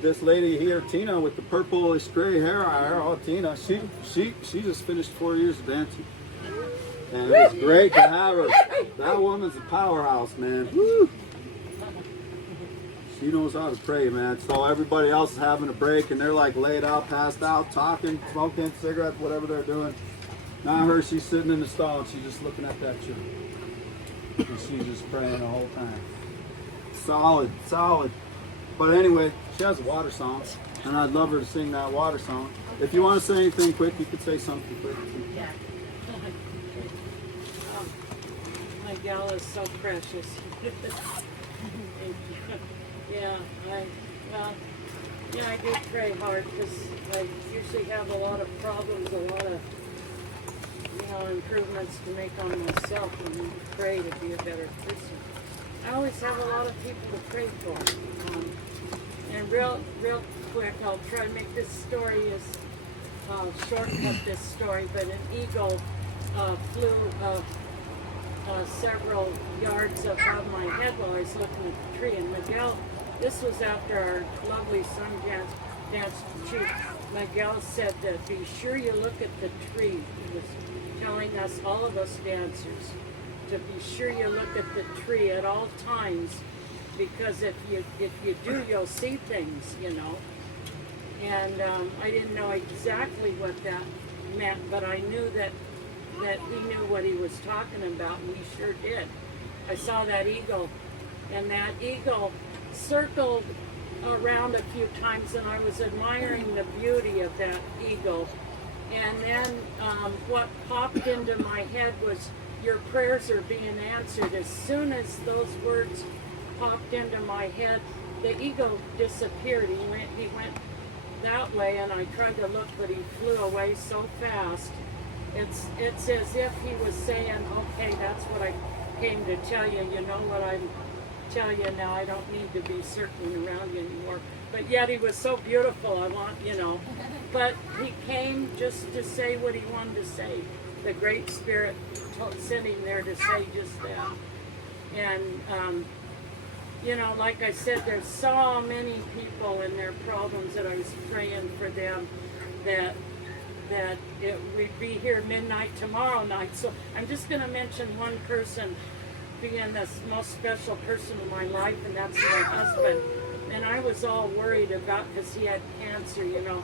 this lady here, Tina, with the purple stray hair. Oh, Tina, she just finished 4 years of dancing, and it was great to have her. That woman's a powerhouse, man. Woo. She knows how to pray, man. So everybody else is having a break, and they're like laid out, passed out, talking, smoking cigarettes, whatever they're doing. Now she's sitting in the stall, and she's just looking at that tree, and she's just praying the whole time. Solid. But anyway, she has a water song, and I'd love her to sing that water song. If you want to say anything quick, you could say something quick. Yeah. My gal is so precious. Yeah, I do pray hard because I usually have a lot of problems, a lot of, improvements to make on myself and pray to be a better person. I always have a lot of people to pray for. And real quick, I'll try to make this story shortcut this story, but an eagle flew several yards above my head while I was looking at the tree. And Miguel, this was after our lovely sun dance chief. Miguel said that be sure you look at the tree. He was telling us, all of us dancers, to be sure you look at the tree at all times, because if you do, you'll see things, And I didn't know exactly what that meant, but I knew that he knew what he was talking about, and he sure did. I saw that eagle, and that eagle circled around a few times, and I was admiring the beauty of that eagle. And then what popped into my head was, your prayers are being answered. As soon as those words popped into my head, the eagle disappeared. He went that way, and I tried to look, but he flew away so fast. It's as if he was saying, okay, that's what I came to tell you. You know what I'm telling you now. I don't need to be circling around you anymore. But yet he was so beautiful. But he came just to say what he wanted to say. The Great Spirit sitting there to say just that. And, like I said, there's so many people and their problems that I was praying for them that that we'd be here midnight tomorrow night. So I'm just going to mention one person being the most special person in my life, and that's my husband. And I was all worried about, because he had cancer, you know,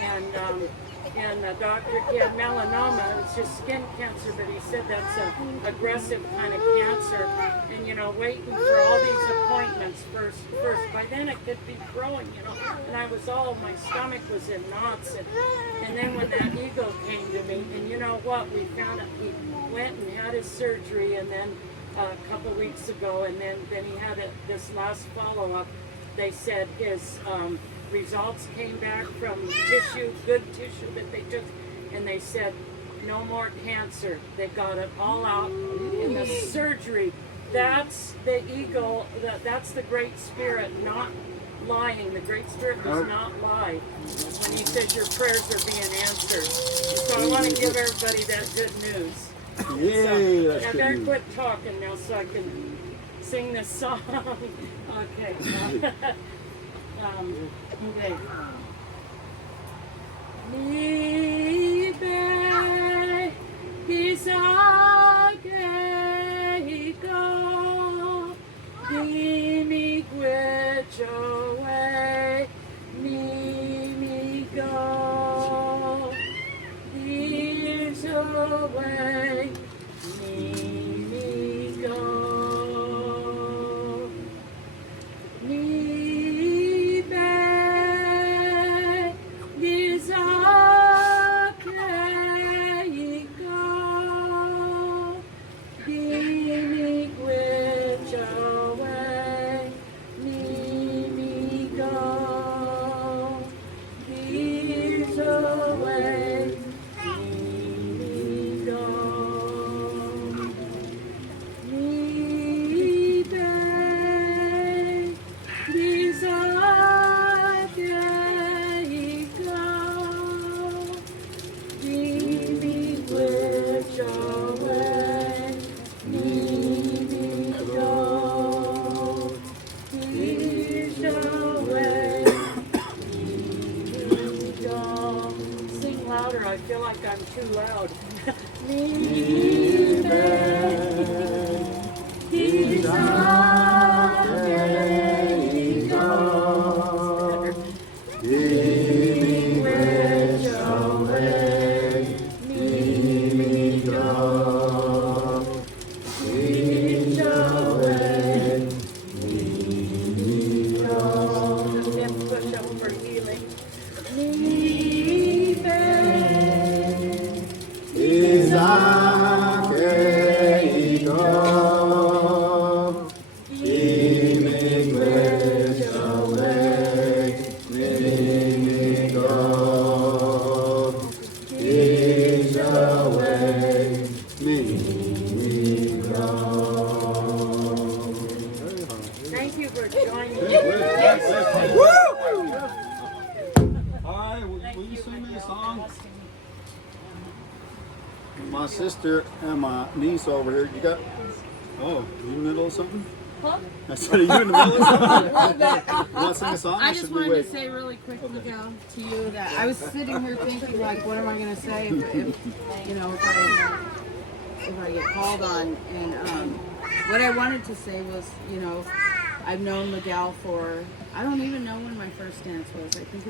and the doctor, he had melanoma. It's just skin cancer, but he said that's an aggressive kind of cancer. And, you know, waiting for all these appointments first. By then it could be growing, you know. And I was all, my stomach was in knots. And then when that eagle came to me, and you know what, we found out he went and had his surgery, and then a couple weeks ago, and then he had this last follow-up. They said his results came back from good tissue that they took, and they said no more cancer. They got it all out in the surgery. That's the eagle, that's the Great Spirit not lying. The Great Spirit does not lie when he says your prayers are being answered. And so I want to give everybody that good news. Yay, that's I good better news. quit talking now so I can sing this song. Okay. Okay. Liebe disage go, me which away, me go, these away, me go. I feel like I'm too loud. Thank you for joining me. All right, will you sing me a song? My sister and my niece over here. You got? Oh, you in the middle of something? Huh? I said, are you in the middle of something? You want to sing a song? I or just should we wanted to wait? say really quick, Miguel, to you that I was sitting here thinking, like, what am I going to say if you know, if I get called on? And what I wanted to say was, you know, I've known Miguel for, I don't even know when my first dance was. I think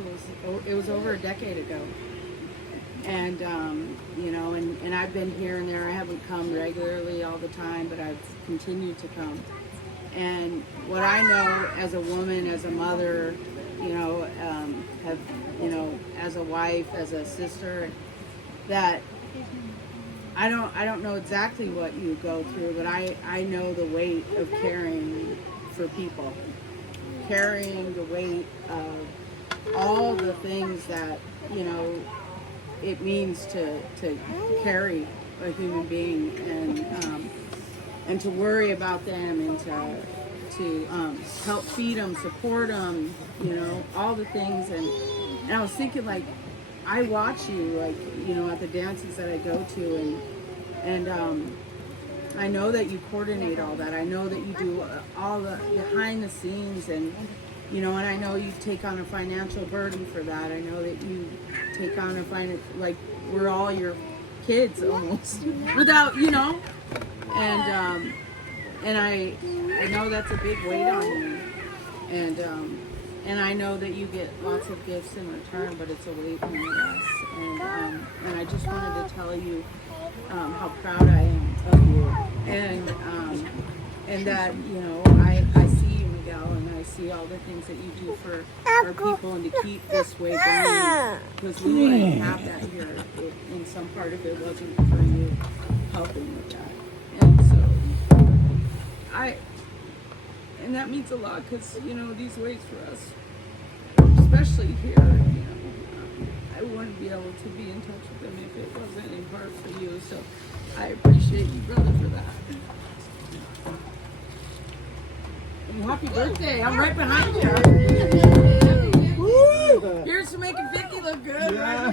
it was over a decade ago. And, you know, and I've been here and there. I haven't come regularly all the time, but I've continued to come. And what I know as a woman, as a mother, you know, have, you know, as a wife, as a sister, that I don't know exactly what you go through, but I know the weight of caring for people, carrying the weight of all the things that, you know, it means to carry a human being, and to worry about them, and to help feed them, support them, you know, all the things. And I was thinking, like, I watch you, like, you know, at the dances that I go to, and I know that you coordinate all that. I know that you do all the behind the scenes, and you know, and I know you take on a financial burden for that. I know that you take on a like we're all your kids almost, without, you know, and I know that's a big weight on you, and I know that you get lots of gifts in return, but it's a weight on us, and I just wanted to tell you how proud I am of you, and that, you know, I see you, Miguel, and I see all the things that you do for our people and to keep this way going, because we wouldn't have that here in some part if it wasn't for you helping with that. And so and that means a lot, because, you know, these ways for us, especially here, you know, I wouldn't be able to be in touch with them if it wasn't in part for you. So I appreciate you, brother, for that. And happy birthday! I'm right behind you. Woo! Here's to making Vicky look good. Yeah.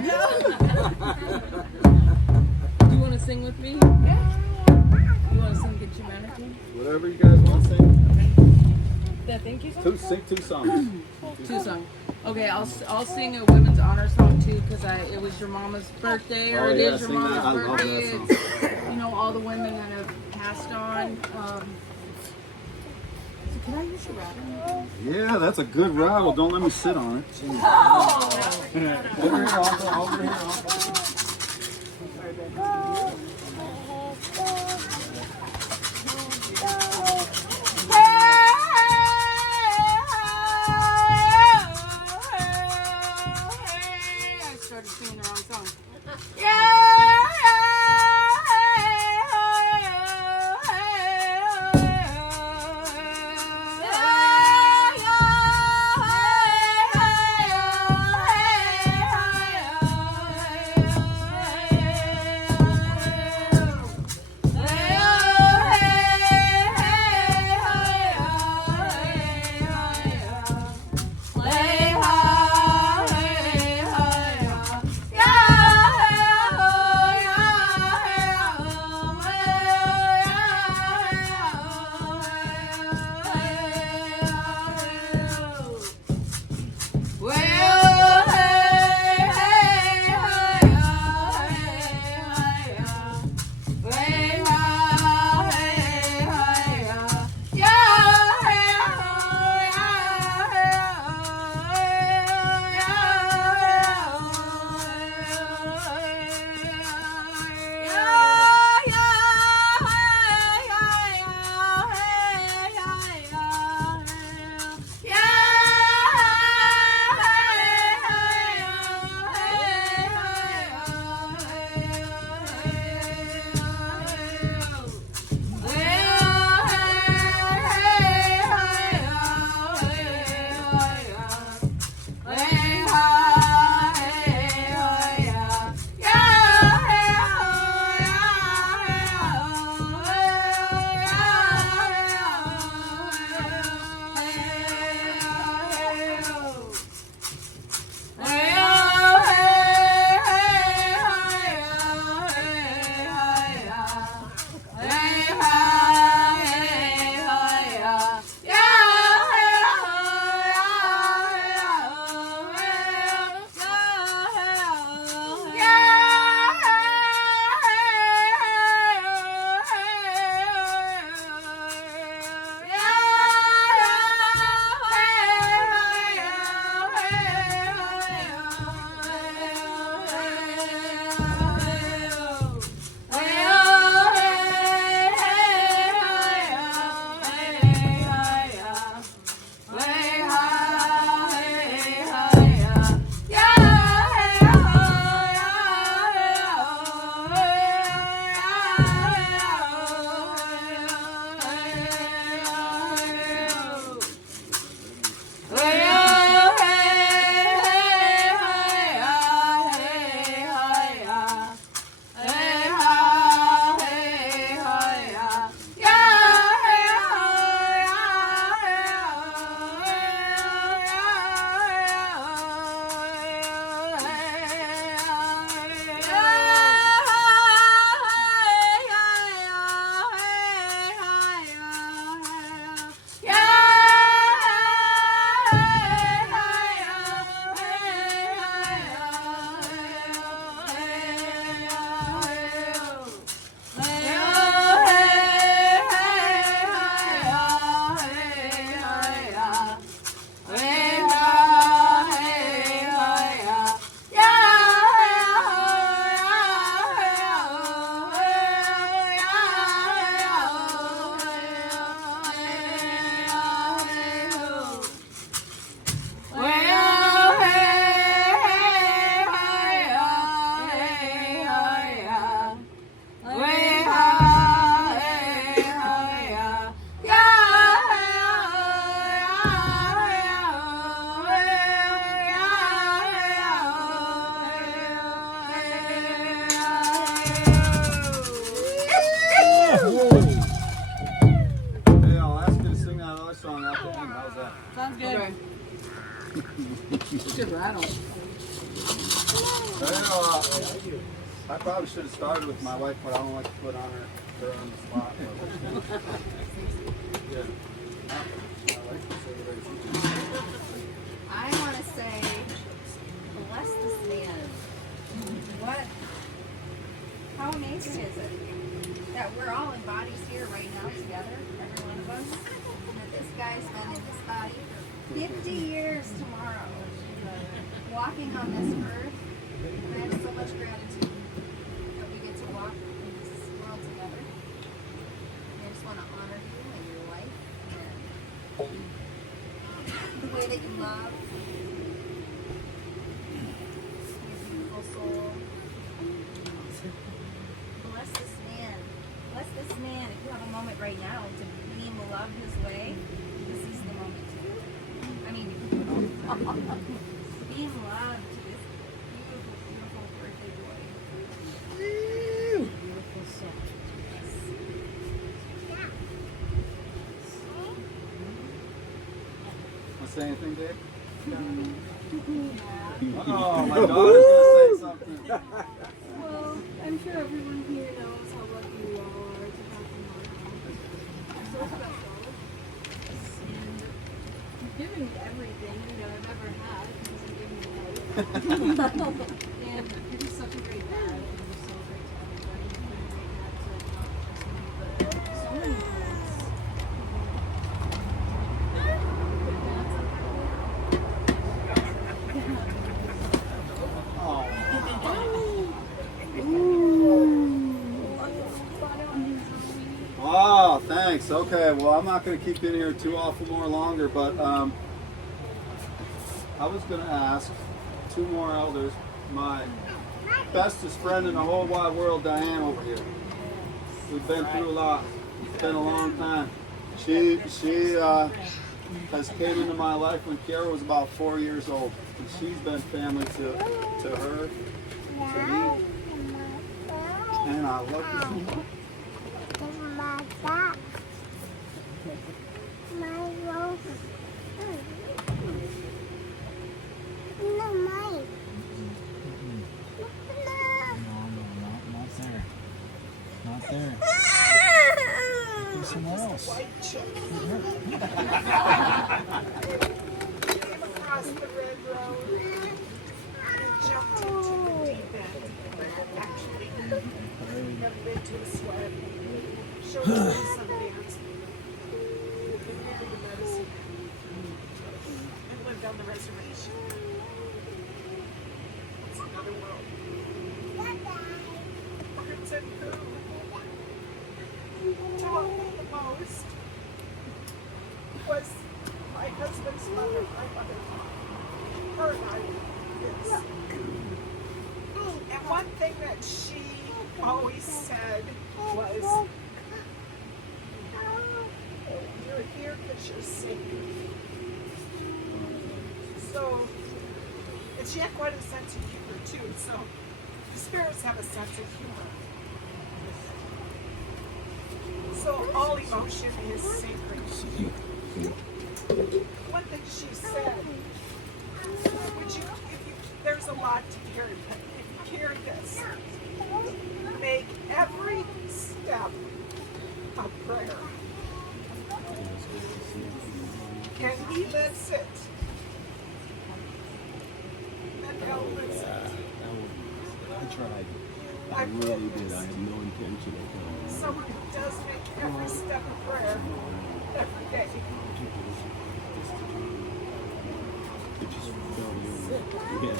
Do you want to sing with me? Yeah. You want to sing Get Humanity? Whatever you guys want to sing. The thank you song? Sing 2 songs. 2 songs. Okay, I'll sing a women's honor song too, because it was your mama's birthday, or Oh, it yeah, is your sing that. mama's I love birthday. that It's, you know, all the women that have passed on. So can I use your rattle? Yeah, that's a good rattle. Don't let me sit on it. Jeez. Over here, over here. Sorry, babe. I started singing the wrong song. Sounds good. Okay. Good rattle. I probably should have started with my wife, but I don't like to put her on the spot. Yeah. I want to say, bless this man. What? How amazing is it that we're all in bodies here right now together, every one of us, and that this guy's been in this body for 50 years tomorrow, walking on this earth. And I have so much gratitude that we get to walk in this world together. And I just want to honor you and your life and the way that you love. Soul. Bless this man. Bless this man. If you have a moment right now to beam love his way, this is the moment to do it. I mean, beam love to this beautiful, beautiful birthday boy. Beautiful soul. Want to say anything, Dave? Yeah. Oh, my daughter's going to say something. Well, I'm sure everyone here knows how lucky you all are to have him around. So special. And you've given me everything I've ever had because you've given me life. And you're just such a great dad. And you're so great to everybody. You've been a great dad to not just me, but so many kids. Oh, thanks. Okay, well, I'm not going to keep you in here too awful more longer, but I was going to ask two more elders, my bestest friend in the whole wide world, Diane, over here. We've been through a lot. It's been a long time. She has came into my life when Kiara was about 4 years old, and she's been family to her, to me, and I love her so much. Not there. Go somewhere else. Across the red road and jumped into the deep end. Actually, never been to a sweat. Showed me some dance. Prepared the medicine. And lived on the reservation. It's another world. Birds and food. Taught me the most was my husband's mother, my mother. Her and I were kids. And one thing that she always said was, you're here because you're sacred. So, and she had quite a sense of humor too, so the spirits have a sense of humor. So all emotion is sacred. One thing she said, there's a lot to carry, but if you carry this, make every step a prayer. And he lives it. And God lives it. I tried. I really did. I had no intention of coming. Someone who does make every step a prayer every day. It just fell in. Yeah.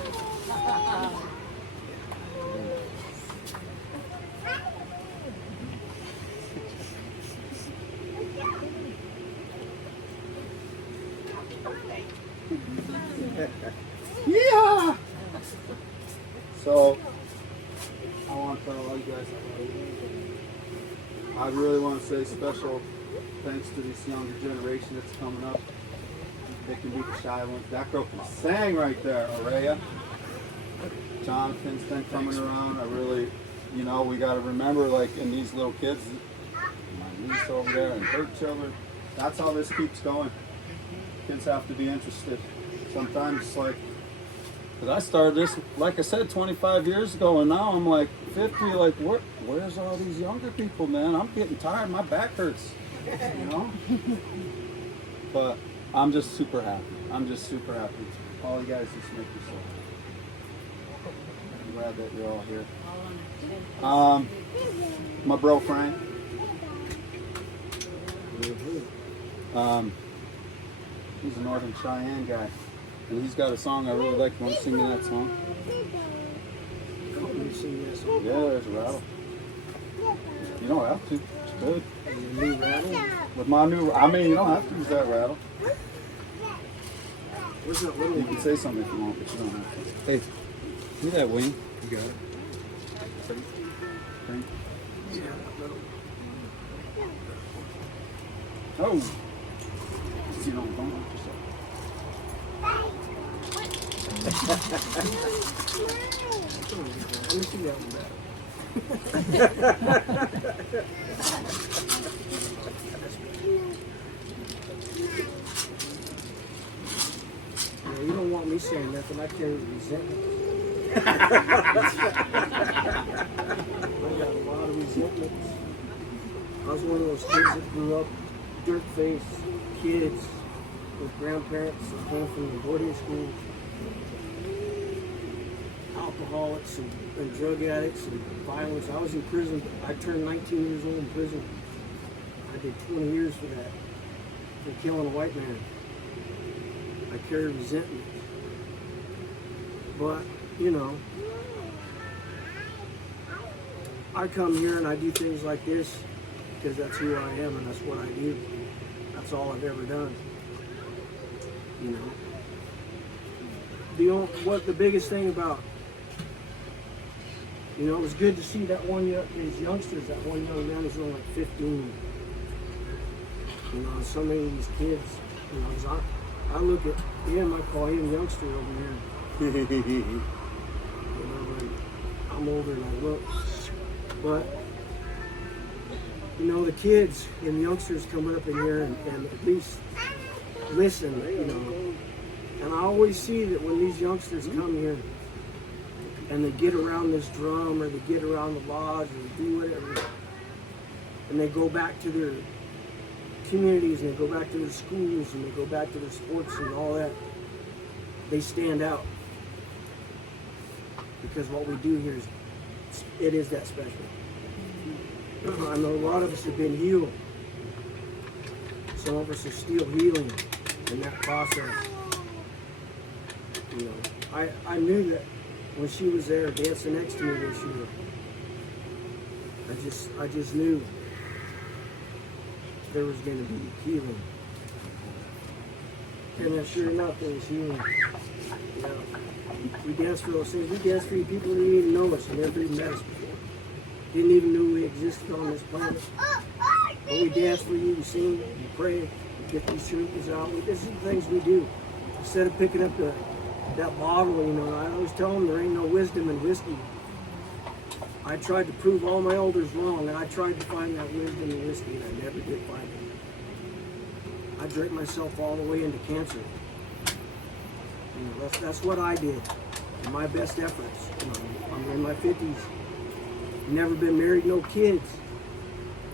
Yeah. So I want to tell all you guys I really want to say special thanks to this younger generation that's coming up. They can be the shy ones. That girl can sing right there, Araya. Jonathan's been coming around. I really, we got to remember, like, in these little kids, my niece over there and her children, that's how this keeps going. kids have to be interested. Sometimes it's like, but I started this, like I said, 25 years ago, and now I'm like 50. Like, where's all these younger people, man? I'm getting tired. My back hurts. You know. But I'm just super happy. I'm just super happy. All you guys just make me so happy. I'm glad that you're all here. My bro Frank. He's a Northern Cheyenne guy. And he's got a song I really like. You want to sing me that song? Yeah, there's a rattle. You don't have to. It's good. New rattle? With my new, I mean, you don't have to use that rattle. Where's that little You can say something if you want, but you don't have to. Hey, give me that wing. You got it. Frank. Oh! You don't hurt yourself. Let me see that one back. You don't want me saying nothing. I carry resentment. I got a lot of resentment. I was one of those kids that grew up dirt-faced kids with grandparents that came from the boarding school, alcoholics and drug addicts and violence. I was in prison. I turned 19 years old in prison. I did 20 years for that, for killing a white man. I carry resentment. But, you know, I come here and I do things like this because that's who I am and that's what I do. That's all I've ever done. You know, the biggest thing about, you know, it was good to see that these youngsters, that one young man was only like 15. You know, so many of these kids, you know, I look at him, I call him youngster over here. You know, like, I'm older than I look. But, you know, the kids and youngsters coming up in here and at least listen, you know. And I always see that when these youngsters come here and they get around this drum or they get around the lodge or they do whatever, and they go back to their communities and they go back to their schools and they go back to their sports and all that, they stand out. Because what we do here is that special. I know a lot of us have been healed. Some of us are still healing in that process. You know, I knew that when she was there dancing next to me this year. I just knew there was going to be healing. And sure enough, there was healing. You know, we danced for those things. We danced for people who didn't even know us and never even met us before. Didn't even know we existed on this planet. But we dance for you, we sing, we pray, we get these truths out. This is the things we do. Instead of picking up that bottle, you know, I always tell them there ain't no wisdom in whiskey. I tried to prove all my elders wrong, and I tried to find that wisdom in whiskey, and I never did find it. I drank myself all the way into cancer. You know, that's what I did. In my best efforts. You know, I'm in my 50s. Never been married, no kids.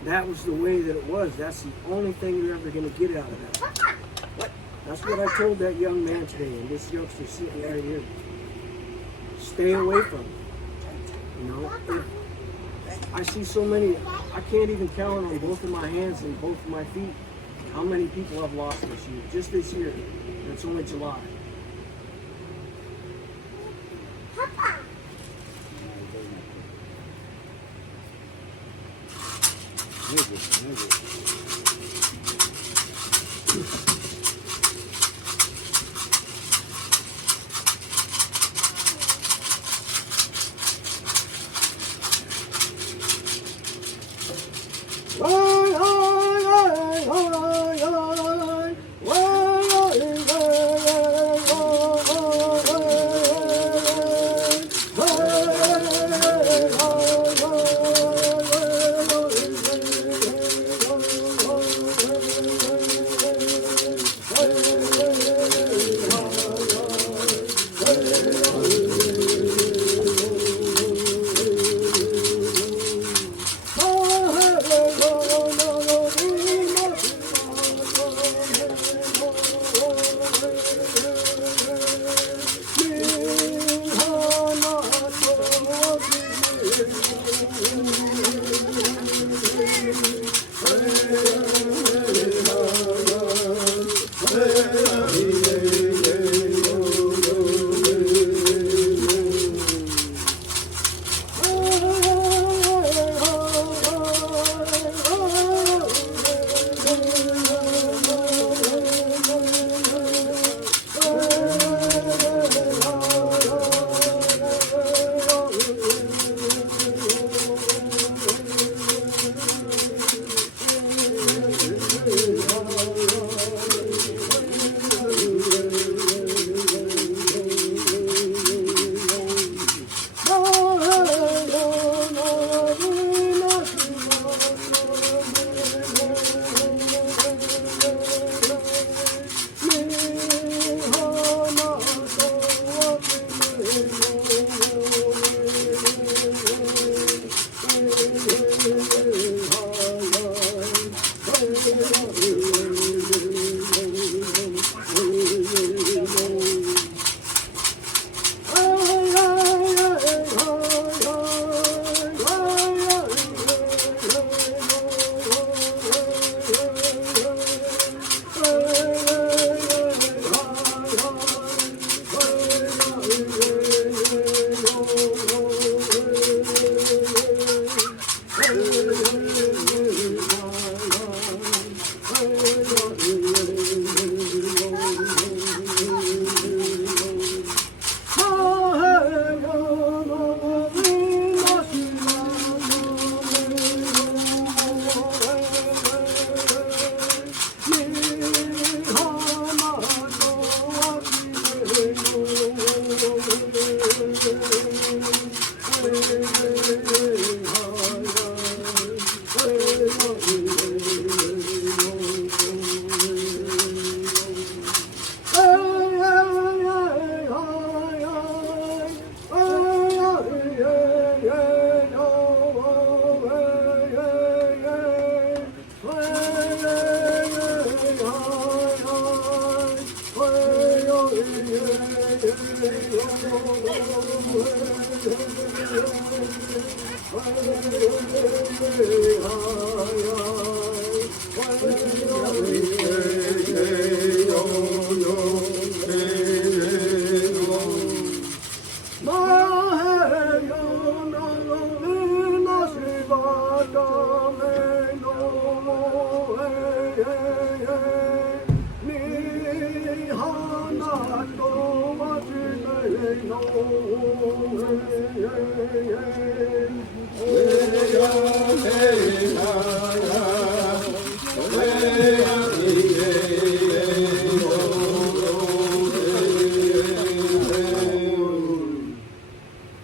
That was the way that it was. That's the only thing you're ever going to get out of that. That's what I told that young man today, and this youngster sitting right here. Stay away from it. You know, I see so many, I can't even count on both of my hands and both of my feet how many people I've lost this year, just this year, and it's only July.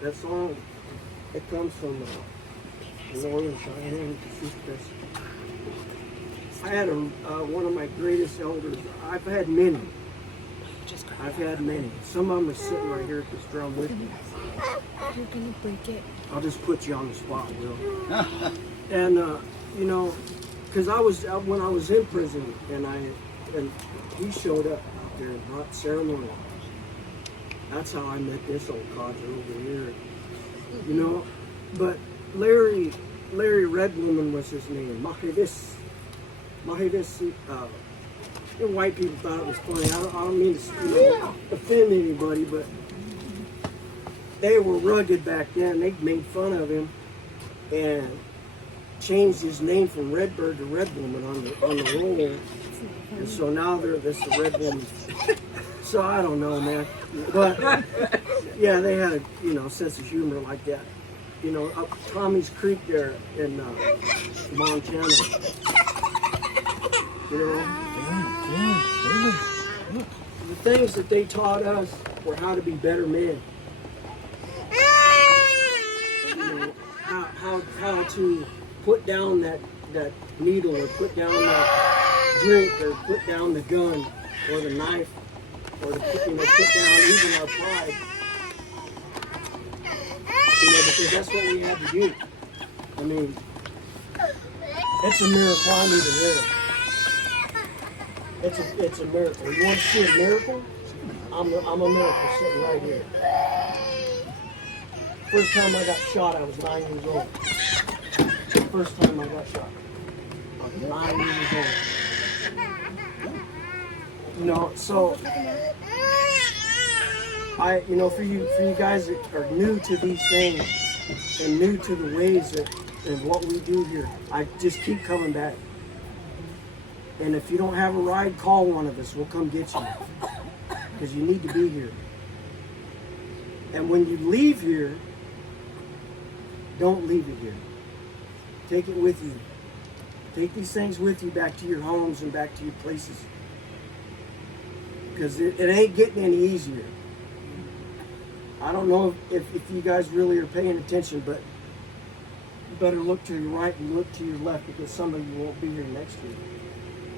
That song, it comes from Northern Cheyenne. I had one of my greatest elders. I've had many. Some of them are sitting right here at this drum with me. You're gonna break it. I'll just put you on the spot, Will. And you know, because when I was in prison, and he showed up out there, not ceremony. That's how I met this old codger over here. You know, but Larry Redwoman was his name. Mahivis. White people thought it was funny. I don't mean to offend anybody, but they were rugged back then. They made fun of him and changed his name from Redbird to Red Woman on the roll. And so now this the Red Woman. So I don't know, man. But yeah, they had a sense of humor like that. You know, up Tommy's Creek there in Montana. You know, the things that they taught us were how to be better men. You know, how to put down that needle, or put down that drink, or put down the gun or the knife, or to put down even our pride. Because that's what we had to do. I mean, it's a miracle I need to live. It's a miracle. You want to see a miracle? I'm a miracle sitting right here. First time I got shot, I was 9 years old. First time I got shot, I was 9 years old. You know, so for you guys that are new to these things and new to the ways and what we do here, I just keep coming back. And if you don't have a ride, call one of us. We'll come get you. Because you need to be here. And when you leave here, don't leave it here. Take it with you. Take these things with you back to your homes and back to your places. Because it ain't getting any easier. I don't know if you guys really are paying attention, but you better look to your right and look to your left, because some of you won't be here next year.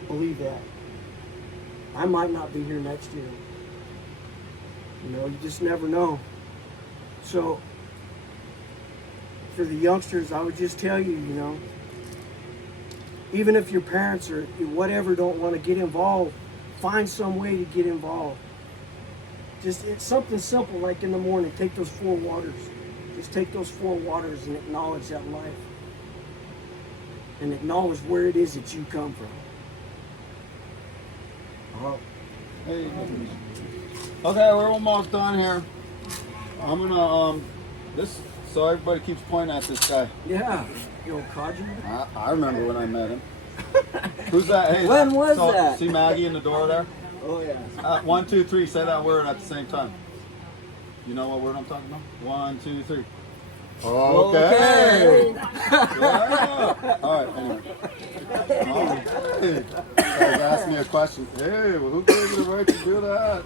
Believe that. I might not be here next year. You know, you just never know. So, for the youngsters, I would just tell you, you know, even if your parents or whatever don't want to get involved, find some way to get involved. Just, it's something simple, like in the morning, take those 4 waters. Just take those 4 waters and acknowledge that life. And acknowledge where it is that you come from. Hey. Okay, we're almost done here. I'm gonna so everybody keeps pointing at this guy. Yeah. Yo, Kaji? I remember when I met him. Who's that? Hey, When was that? See Maggie in the door there? Oh, yeah. 1, 2, 3. Say that word at the same time. You know what word I'm talking about? 1, 2, 3. Okay. Yeah. All right. Anyway. Guys asked me a question. Hey, well, who gave you the right to do that?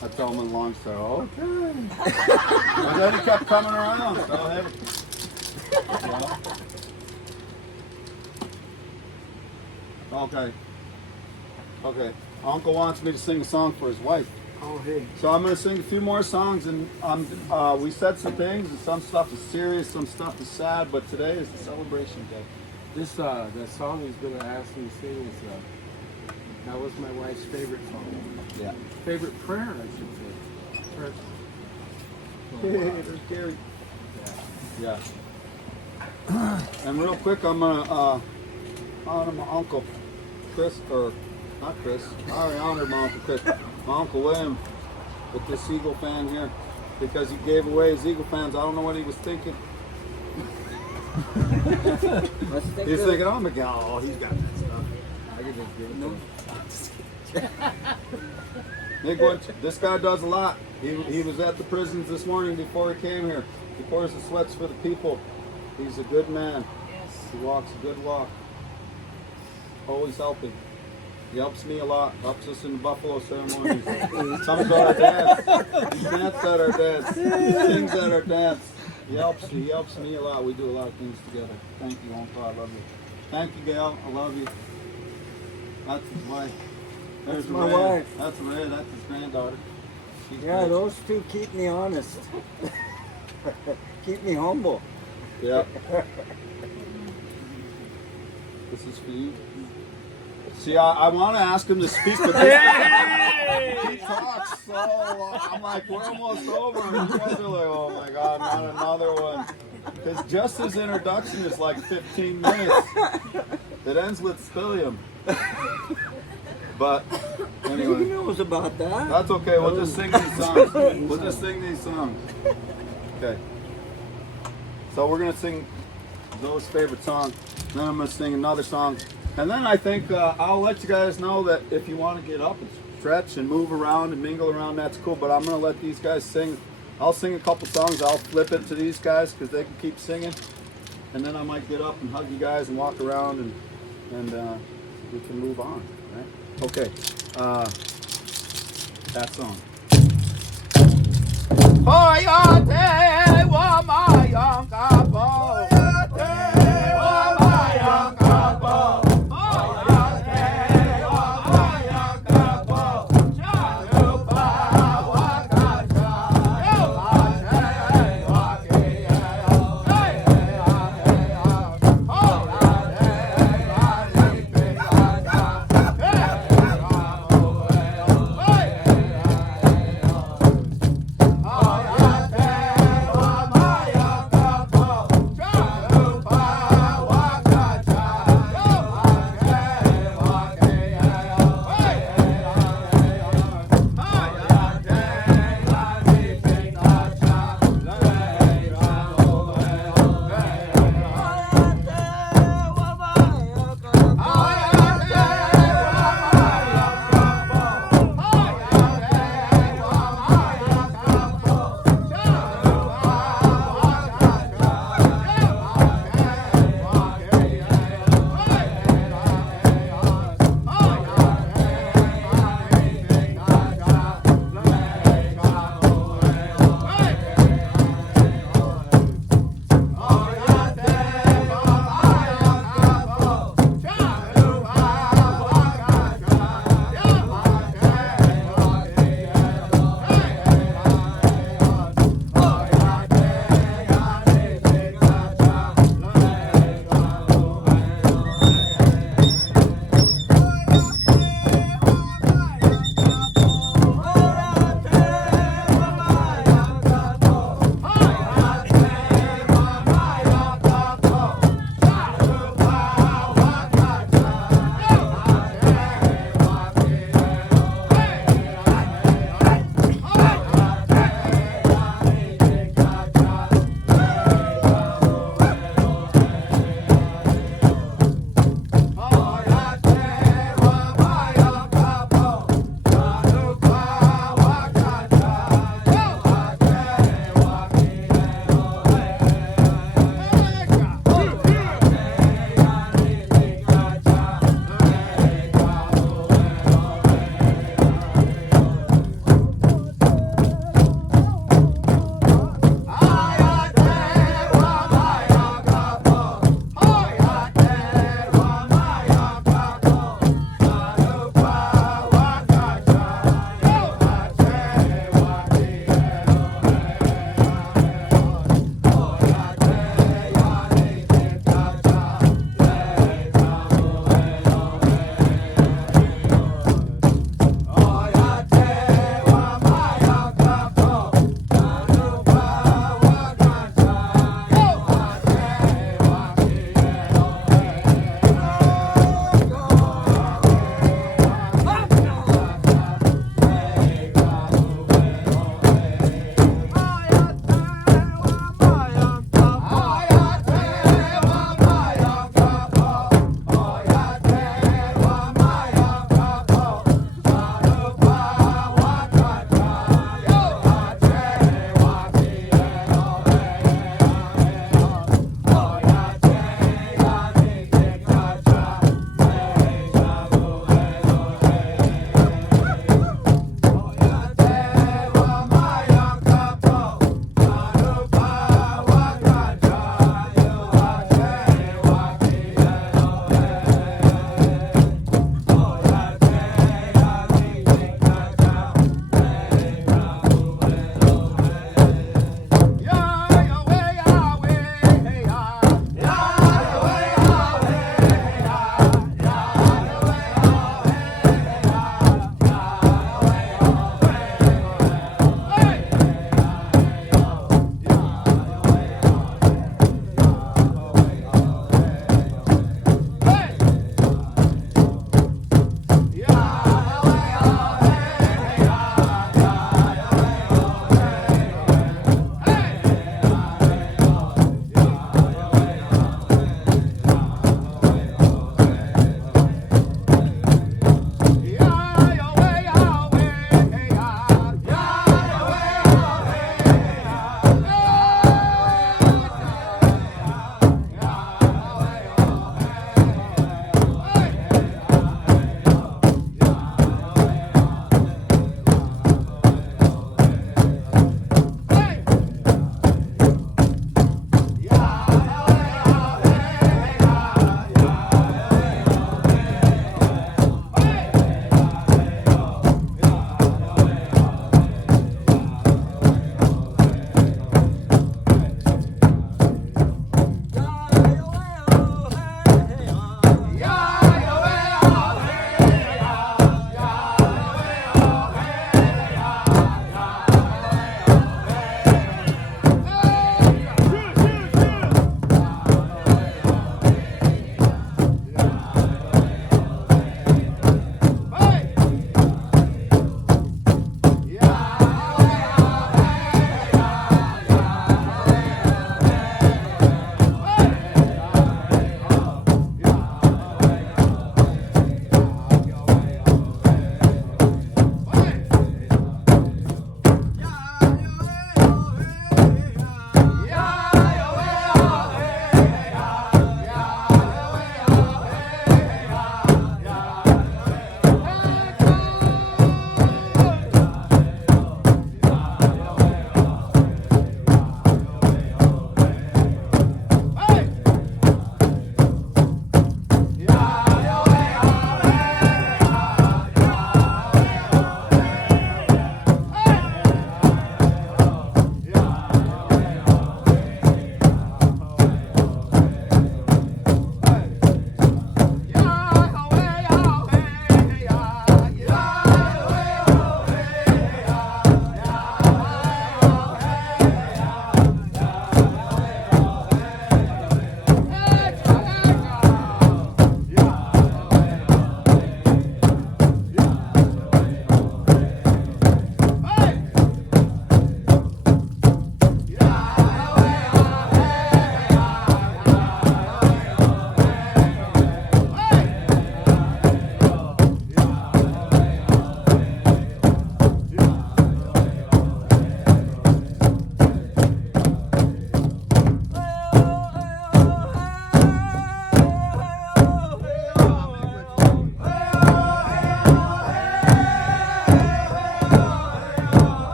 I tell him in long story. Okay. But then he kept coming around. So hey. Yeah. Okay. Okay. Uncle wants me to sing a song for his wife. Oh, hey. So I'm going to sing a few more songs, and we said some things, and some stuff is serious, some stuff is sad, but today is the celebration day. This the song he's gonna ask me to sing is that was my wife's favorite song. Yeah. Favorite prayer, I should say. Prayer. Hey, there's Gary. Yeah. And real quick, I'm gonna honor my uncle Chris, or not Chris. I already honored my uncle Chris. My uncle William with this Eagle fan here, because he gave away his Eagle fans. I don't know what he was thinking. He's thinking, oh my God, oh, he's got that stuff. I can just give it to him. This guy does a lot. He was at the prisons this morning before he came here. He pours the sweats for the people. He's a good man. Yes. He walks a good walk. Always helping. He helps me a lot. Helps us in the buffalo ceremonies. Comes to our dance. He dances at our dance. He sings at our dance. He helps me a lot. We do a lot of things together. Thank you, Uncle. I love you. Thank you, Gail. I love you. That's his wife. There's my Ray. wife. That's Ray. That's his granddaughter. She's Yeah, great. those two keep me honest. Keep me humble. Yeah. This is for you. See, I want to ask him to speak, but he talks so long. I'm like, we're almost over. And you guys are like, oh my God, not another one. Because just his introduction is like 15 minutes. It ends with Spillium. But He anyway, knows about that. that's okay. We'll just sing these songs. We'll just sing these songs. Okay. So we're going to sing Zoe's favorite song. Then I'm going to sing another song. And then I think I'll let you guys know that if you want to get up and stretch and move around and mingle around, that's cool. But I'm going to let these guys sing. I'll sing a couple songs. I'll flip it to these guys because they can keep singing. And then I might get up and hug you guys and walk around and we can move on. Right? Okay. That song. Oyate wa my young couple. Oyate wa my young couple. Oh,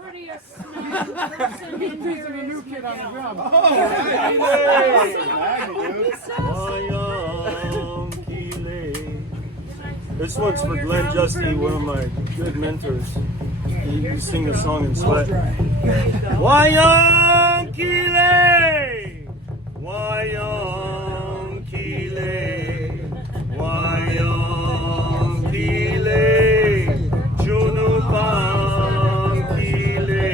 Prettiest smiling person in here is Miguel. This one's for Glenn Justy, one of my good mentors. He sing a song in sweat. Wayong Kile, Wayong Kile, Wayong Kile, Junupang Kile,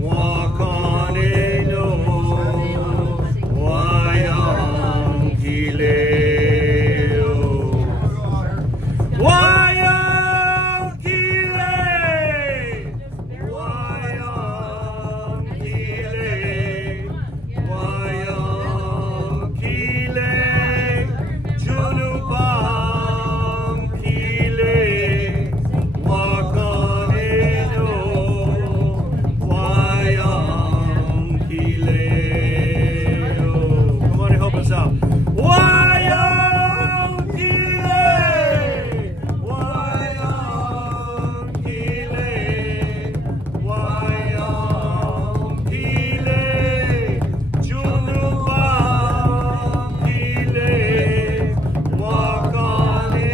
Wakaneno, Wayong Kile. Wayong Kile, Wayong Kile, Wayong Kile, Junupang Kile, Wakaneno, Wayong Kile. Come on and help us out. Wayong Kile, Wayong Kile, Wayong Kile, Junupang Kile, Wakaneno,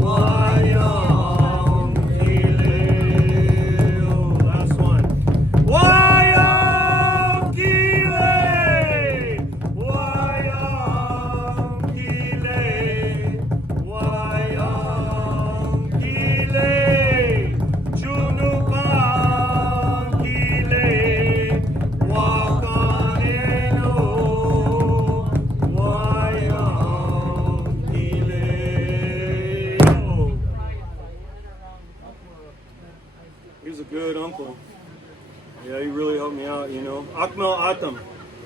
Wayong Kile. Last one. Wayong Kile, Wayong Kile, Wayong Kile, Junupang Kile, Wakaneno, Wayong Kile. He's a good uncle. Yeah, he really helped me out, you know. Akmel Atam,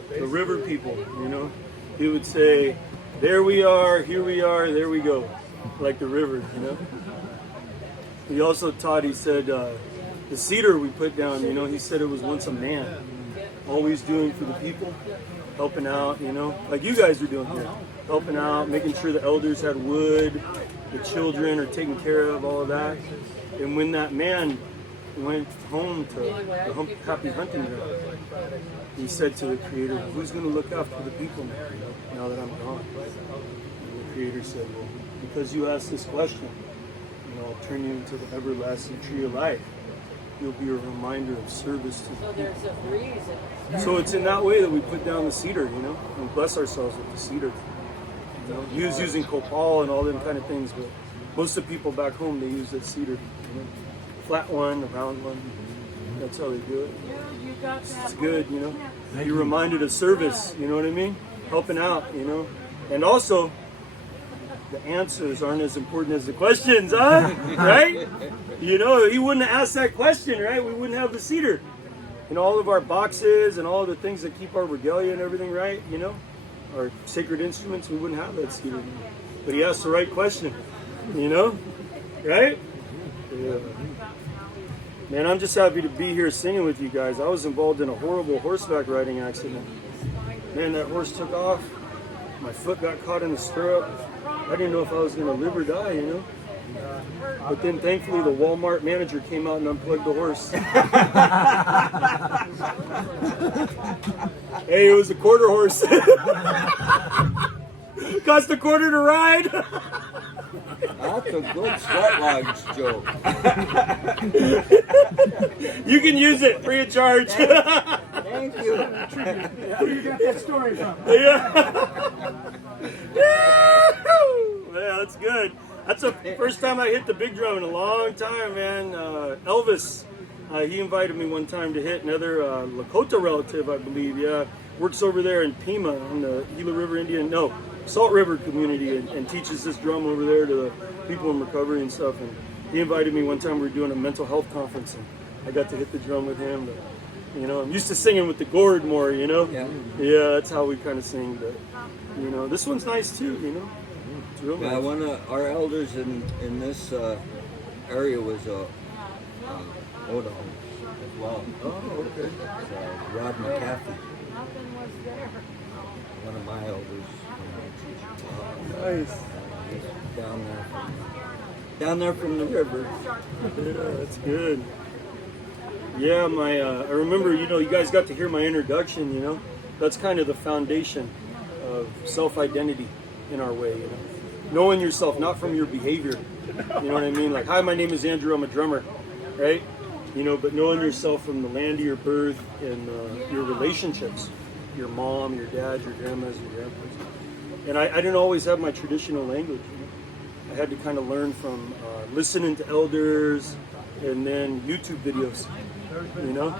the river people, you know. He would say, there we are, here we are, there we go. Like the river, you know. He also taught, he said, the cedar we put down, you know, he said it was once a man. Always doing for the people, helping out, you know. Like you guys are doing here. Helping out, making sure the elders had wood, the children are taken care of, all of that. And when that man went home to the happy hunting ground, he said to the Creator, who's going to look after the people now that I'm gone? And the Creator said, well, because you asked this question, you know, I'll turn you into the everlasting tree of life. You'll be a reminder of service to the So people. there's a reason. So it's in that way that we put down the cedar, you know, and we bless ourselves with the cedar. You know, he was using copal and all them kind of things, but most of the people back home, they use that cedar, you know, flat one, a round one. That's how they do it. You got that. It's good, you know. You're reminded of service, you know what I mean? Helping out, you know. And also, the answers aren't as important as the questions, huh? Right? You know, he wouldn't have asked that question, right? We wouldn't have the cedar. And all of our boxes and all of the things that keep our regalia and everything right, you know? Our sacred instruments, we wouldn't have that cedar. But he asked the right question, you know? Right? Yeah. Man, I'm just happy to be here singing with you guys. I was involved in a horrible horseback riding accident. Man, that horse took off. My foot got caught in the stirrup. I didn't know if I was going to live or die, you know? But then thankfully the Walmart manager came out and unplugged the horse. Hey, it was a quarter horse. Cost a quarter to ride. That's a good sweat lodge joke. You can use it free of charge. Thank you. Where you got that story from? Yeah. Yeah, that's good. That's the first time I hit the big drum in a long time, man. Elvis, he invited me one time to hit another Lakota relative, I believe. Yeah, works over there in Pima on the Gila River Indian. No, Salt River community and teaches this drum over there to the people in recovery and stuff. And he invited me one time. We were doing a mental health conference, and I got to hit the drum with him. But, you know, I'm used to singing with the gourd more. You know, yeah, that's how we kind of sing. But you know, this one's nice too. You know, it's real nice. One of our elders in this area was Oda as well. Oh, okay. Rod McCaffrey, one of my elders. Nice. Down there from the river. Yeah, that's good. Yeah, I remember, you know, you guys got to hear my introduction, you know. That's kind of the foundation of self-identity in our way, you know. Knowing yourself, not from your behavior. You know what I mean? Like, hi, my name is Andrew, I'm a drummer, right? You know, but knowing yourself from the land of your birth and your relationships. Your mom, your dad, your grandmas, your grandpas. And I didn't always have my traditional language. You know? I had to kind of learn from listening to elders and then YouTube videos, you know?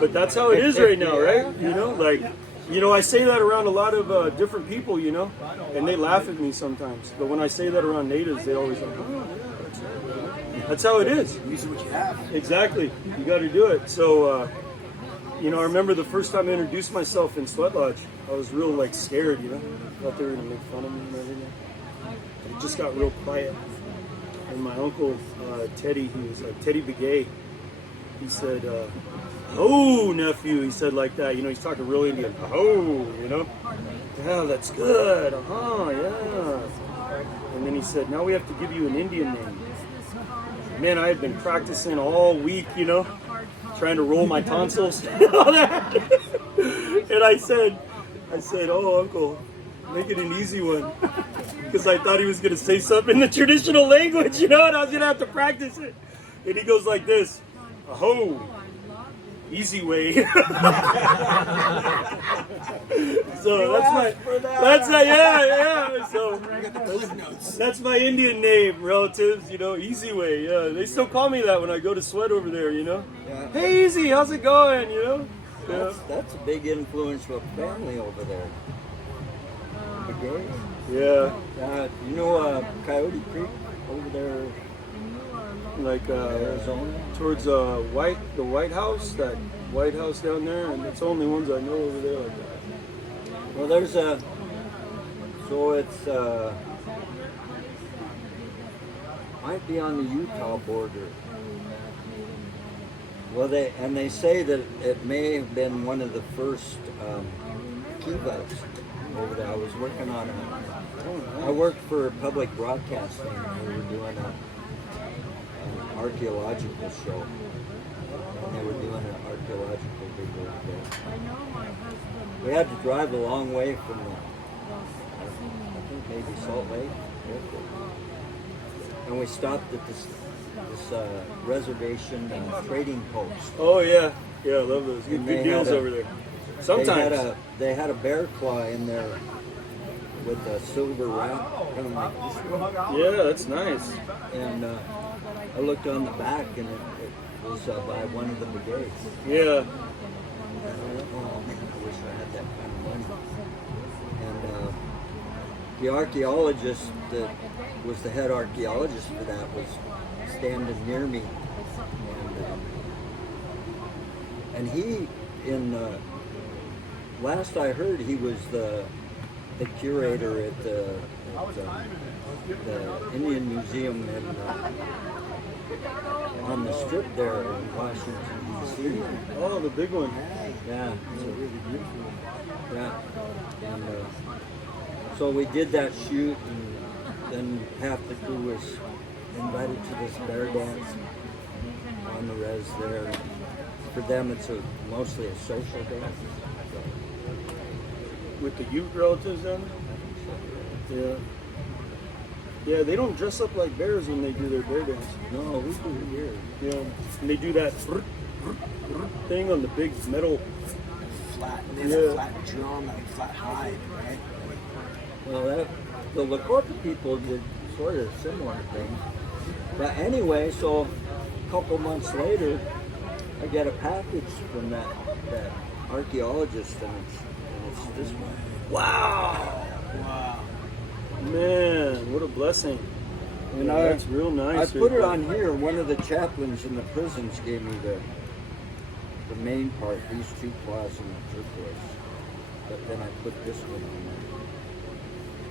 But that's how it is right now, right? You know, like, you know, I say that around a lot of different people, you know, and they laugh at me sometimes. But when I say that around natives, they always like, oh, yeah, that's right. That's how it is. Use what you have. Exactly. You got to do it. So, you know, I remember the first time I introduced myself in Sweat Lodge, I was real, like, scared, you know? I thought they were going to make fun of me and everything. It just got real quiet. And my uncle, Teddy, he was like, Teddy Begay, he said, oh, nephew, he said like that. You know, he's talking real Indian. Oh, you know? Yeah, that's good. Yeah. And then he said, now we have to give you an Indian name. Man, I had been practicing all week, you know? Trying to roll my tonsils and all that. And I said, oh, uncle, make it an easy one. Because I thought he was going to say something in the traditional language, you know, and I was going to have to practice it. And he goes like this, oh, easy way. So so that's my Indian name, relatives, you know, Easy Way. Yeah, they still call me that when I go to Sweat over there, you know. Yeah. Hey, Easy, how's it going, you know? Yeah. That's a big influence for family over there. Begay. Yeah. You know Coyote Creek over there? Like Arizona? Towards the White House, that White House down there, and it's the only ones I know over there like that. Well, there's so it's might be on the Utah border. Well, they say that it may have been one of the first kivas over there. I was working on I worked for public broadcasting. We were doing an archaeological show. And they were doing an archaeological dig over there. We had to drive a long way from I think maybe Salt Lake Airport. And we stopped at this reservation trading post. Oh yeah, I love those. Good deals over there. Sometimes they had a bear claw in there with a silver wrap, kind of like this one. Yeah, that's nice. And I looked on the back, and it was by one of the brigades. Yeah. I wish I had that kind of money. And the archaeologist that was the head archaeologist for that was standing near me, and he, last I heard, he was the curator at the Indian Museum on the Strip there in Washington, D.C. Oh, the big one. Yeah, it's a really beautiful one. Yeah, and so we did that shoot, and then half the crew was invited to this bear dance on the res there. For them, it's mostly a social dance. With the Ute relatives down there? Yeah. Yeah, they don't dress up like bears when they do their bear dance. No, we do it here. Yeah. And they do that thing on the big metal. Flat, and they have a flat drum, like flat hide, right? Well, the Lakota people did sort of similar thing. But anyway, so a couple months later, I get a package from that archaeologist, and it's this one. Wow! Wow. Man, what a blessing. And Yeah, that's real nice. I put it on here. One of the chaplains in the prisons gave me the main part, these two claws and the turquoise. But then I put this one on there.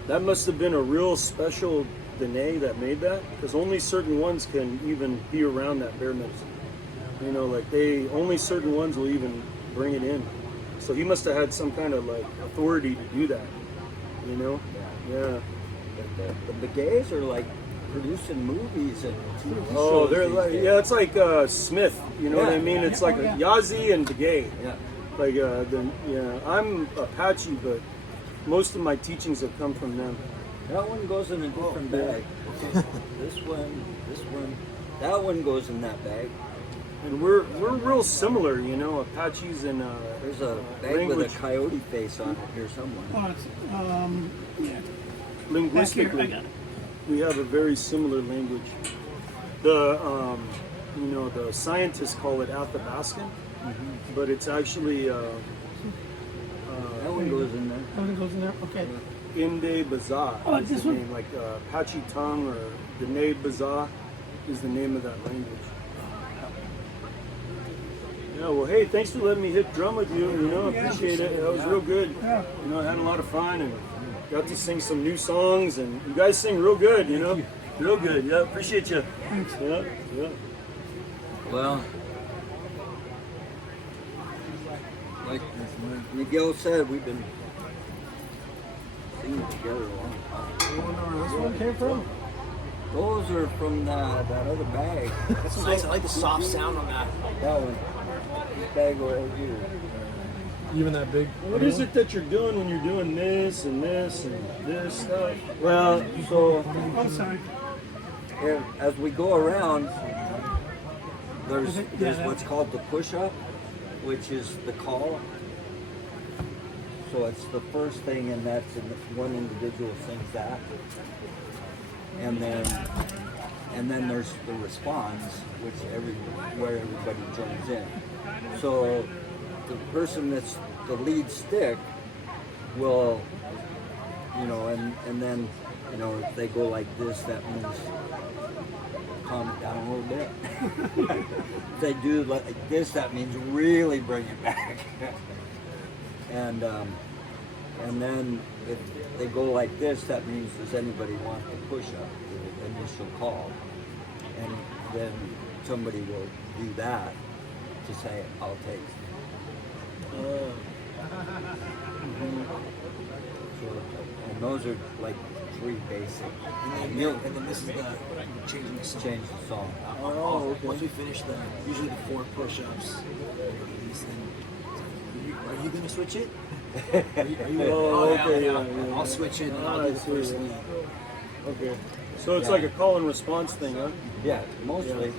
That must have been a real special Dene that made that, because only certain ones can even be around that bear medicine. You know, like only certain ones will even bring it in. So he must have had some kind of like authority to do that. You know? Yeah. The gays are like producing movies and TV shows. Oh, they're these like, days. yeah, it's like Smith. You know what I mean? It's like Yazi and Degay. Yeah. Like, I'm Apache, but most of my teachings have come from them. That one goes in a different bag. This one, that one goes in that bag. And we're real similar, you know, Apaches and There's a bag language. with a coyote face on it here somewhere. Oh, it's, yeah. Linguistically, Back here, I got it. we have a very similar language. The the scientists call it Athabascan, but it's actually That one goes in there. That one goes in there. Okay. Inde Baza Oh, is this the one? name, like Apache tongue or Dene Baza is the name of that language. Yeah, well, hey, thanks for letting me hit drum with you. You know, appreciate it. That was real good. You know, I had a lot of fun and got to sing some new songs, and you guys sing real good. You know, real good. Yeah, appreciate you. Thanks. Yeah. Well, like Miguel said, we've been singing together a long time. Where this one came from? Those are from that other bag. That's nice. I like the soft sound on that. That one. This bag over here. Even that big. What is it that you're doing when you're doing this and this and this stuff? Well, so I'm sorry. as we go around, there's what's called the push-up, which is the call. So it's the first thing, and that's in one individual sings that, and then there's the response, which where everybody joins in. So the person that's the lead stick will, and then, if they go like this, that means calm it down a little bit. If they do like this, that means really bring it back. And then if they go like this, that means does anybody want the push-up, the initial call? And then somebody will do that to say, I'll take it. And those are like three basic. And then this is the changing the song. Change the song. Oh, okay. Once we finish usually the 4 push-ups, are you gonna switch it? Are you okay, yeah. yeah. I'll switch it and I'll do the first lead. Okay. So it's like a call and response thing, huh? Yeah, mostly.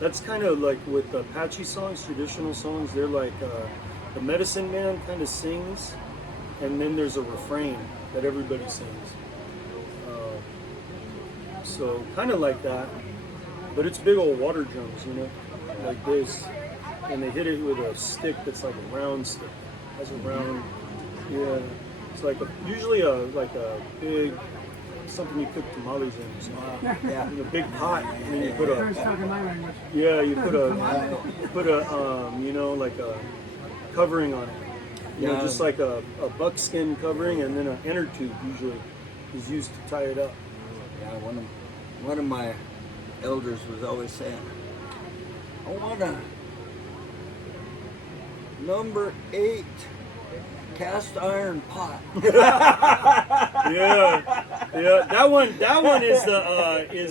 That's kind of like with Apache songs, traditional songs. They're like the medicine man kind of sings, and then there's a refrain that everybody sings. So kind of like that, but it's big old water drums, like this, and they hit it with a stick that's like a round stick. Has a round, yeah. It's like usually a big something you cook tamales in. So, Yeah. in a big pot, and then you put They're talking my language. you put a like a covering on it. Just like a buckskin covering, and then an inner tube usually is used to tie it up. Yeah, one of my elders was always saying, I want a number 8 cast iron pot. Yeah. That one is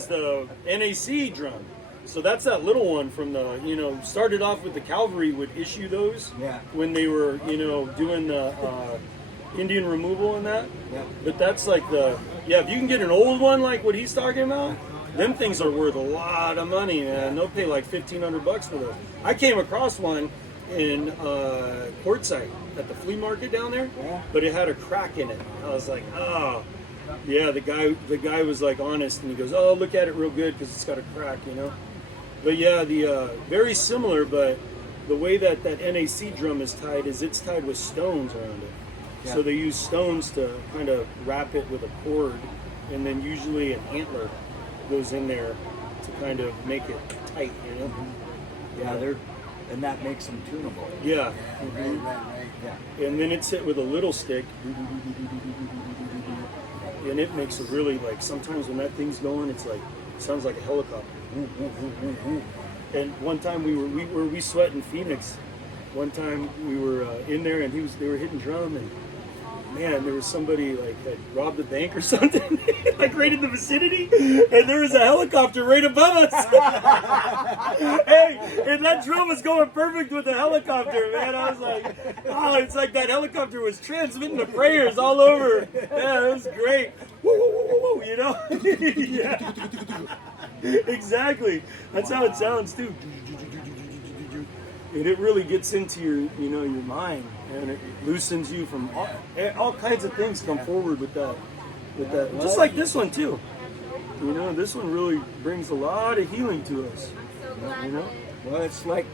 the NAC drum. So that's that little one from the started off with the cavalry would issue those when they were doing the Indian removal and that. Yeah. But that's like if you can get an old one like what he's talking about, them things are worth a lot of money, man. They'll pay like $1,500 for those. I came across one in Quartzsite at the flea market down there, but it had a crack in it. I was like, oh, yeah. The guy was like honest, and he goes, oh, look at it real good because it's got a crack, But yeah, the very similar, but the way that NAC drum is tied is it's tied with stones around it. So they use stones to kind of wrap it with a cord, and then usually an antler goes in there to kind of make it tight, you know? Yeah, and that makes them tunable. Yeah. Yeah. And then it's hit with a little stick, and it makes a really, like, sometimes when that thing's going, it's like, it sounds like a helicopter. And one time we sweat in Phoenix. One time we were in there, and they were hitting drum, and man, there was somebody like had robbed a bank or something, like right in the vicinity, and there was a helicopter right above us. Hey, and that drum was going perfect with the helicopter, man. I was like, oh, it's like that helicopter was transmitting the prayers all over. Yeah, it was great. Woo, woo, woo, woo, woo, you know? Yeah. Exactly. That's how it sounds too. And it really gets into your mind, and it loosens you from all kinds of things. Come forward with that, just like this one too. You know, this one really brings a lot of healing to us. You know, well, it's like,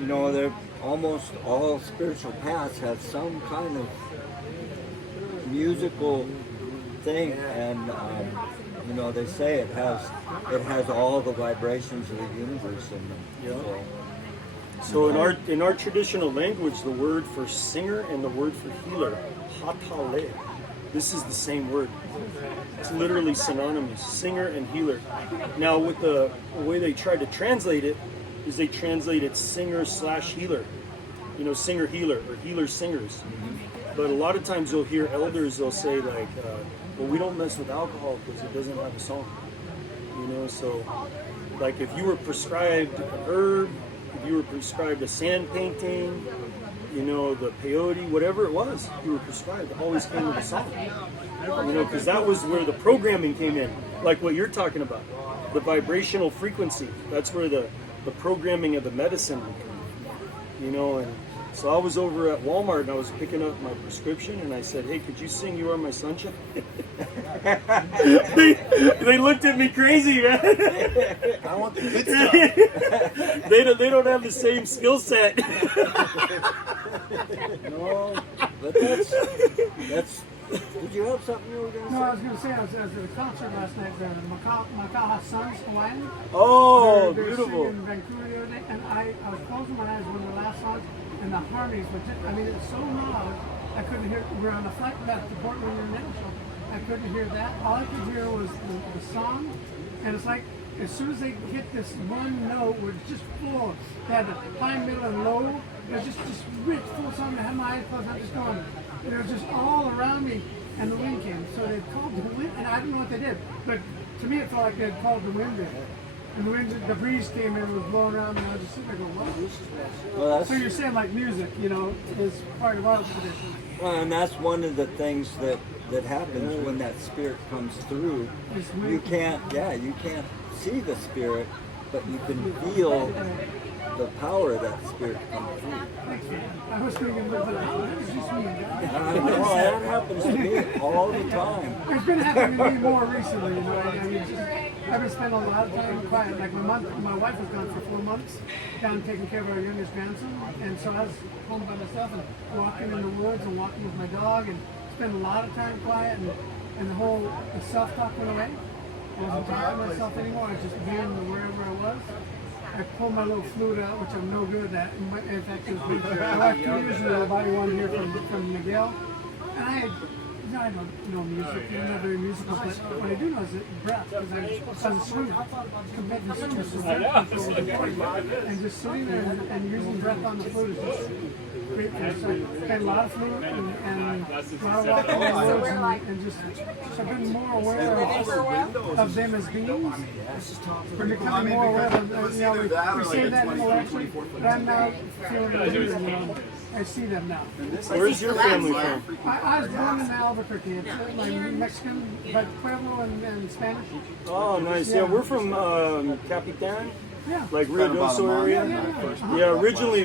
you know, they're almost all spiritual paths have some kind of musical thing, and you know, they say it has all the vibrations of the universe in them. Yeah. So in our traditional language, the word for singer and the word for healer, hatale, this is the same word. It's literally synonymous, singer and healer. Now with the way they tried to translate it, is they translate it singer/healer. You know, singer-healer or healer-singers. But a lot of times you'll hear elders, they'll say like, well, we don't mess with alcohol because it doesn't have a song. You know, so like if you were prescribed a herb, if you were prescribed a sand painting, you know, the peyote, whatever it was, you were prescribed, it always came with a song. You know, because that was where the programming came in, like what you're talking about, the vibrational frequency. That's where the programming of the medicine would come. You know, and so I was over at Walmart and I was picking up my prescription and I said, hey, could you sing You Are My Sunshine? they looked at me crazy, man. I want the good stuff. They don't have the same skill set. No, but that's. Did you have something you were going to say? No, I was going to say, I was at a concert last night, the Makaha Sons, Hawaiian. Oh, they're beautiful. singing in Vancouver the other day, and I was closing my eyes when the last songs, and the harmonies were just, I mean, it was so loud, I couldn't hear, we were on a flight back to Portland International, I couldn't hear that. All I could hear was the song, and it's like, as soon as they hit this one note, where it's just full, they had the high, middle, and low, it was just rich, full song. I had my eyes closed, I'm just going, and it was just all around me, and the wind came. So they called the wind, and I don't know what they did, but to me it felt like they had called the wind in. And the wind, the breeze came in and was blowing around, and I was just sitting there going, wow, this is Well, so you're saying like music, you know, is part of our tradition. Well, and that's one of the things that happens when that spirit comes through. You can't see the spirit, but you can feel the power of that spirit come through. I was thinking, but it's just me. That happens to me all the time. It's been happening to me more recently, you know. I mean, I've been spending a lot of time quiet. Like my wife was gone for 4 months, down taking care of our youngest grandson, and so I was home by myself and walking in the woods and walking with my dog and spent a lot of time quiet, and the self-talk went away. I wasn't talking to myself anymore. I was just being wherever I was. I pulled my little flute out, which I'm no good at. In fact, it was my wife 2 years ago bought one here from Miguel, and I don't know music. I'm not very musical, but what I do know is breath, because I was a swimmer. Compared to and just sitting there and using breath on the flute is just great. So I played a lot of flute and a lot of walking in the woods and just so I've been more aware of them as beings. We're becoming more aware of them. You know, we say that intellectually, but I'm now feeling it. I see them now. Where's your family from? I was born in Albuquerque. It's like Mexican, but Pueblo and Spanish. Oh, nice. Yeah, we're from Capitan. Yeah. Like Rio Doso area. Yeah, originally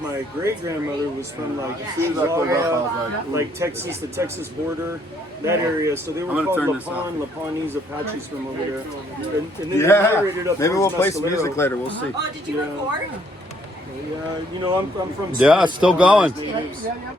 my great grandmother was from like Chihuahua, like Texas, the Texas border, that area. So they were called Lapanese Apaches from over there. And then they migrated up. Maybe we'll play some music later. We'll see. Oh, did you record? Yeah, you know, I'm from. Yeah, it's still going.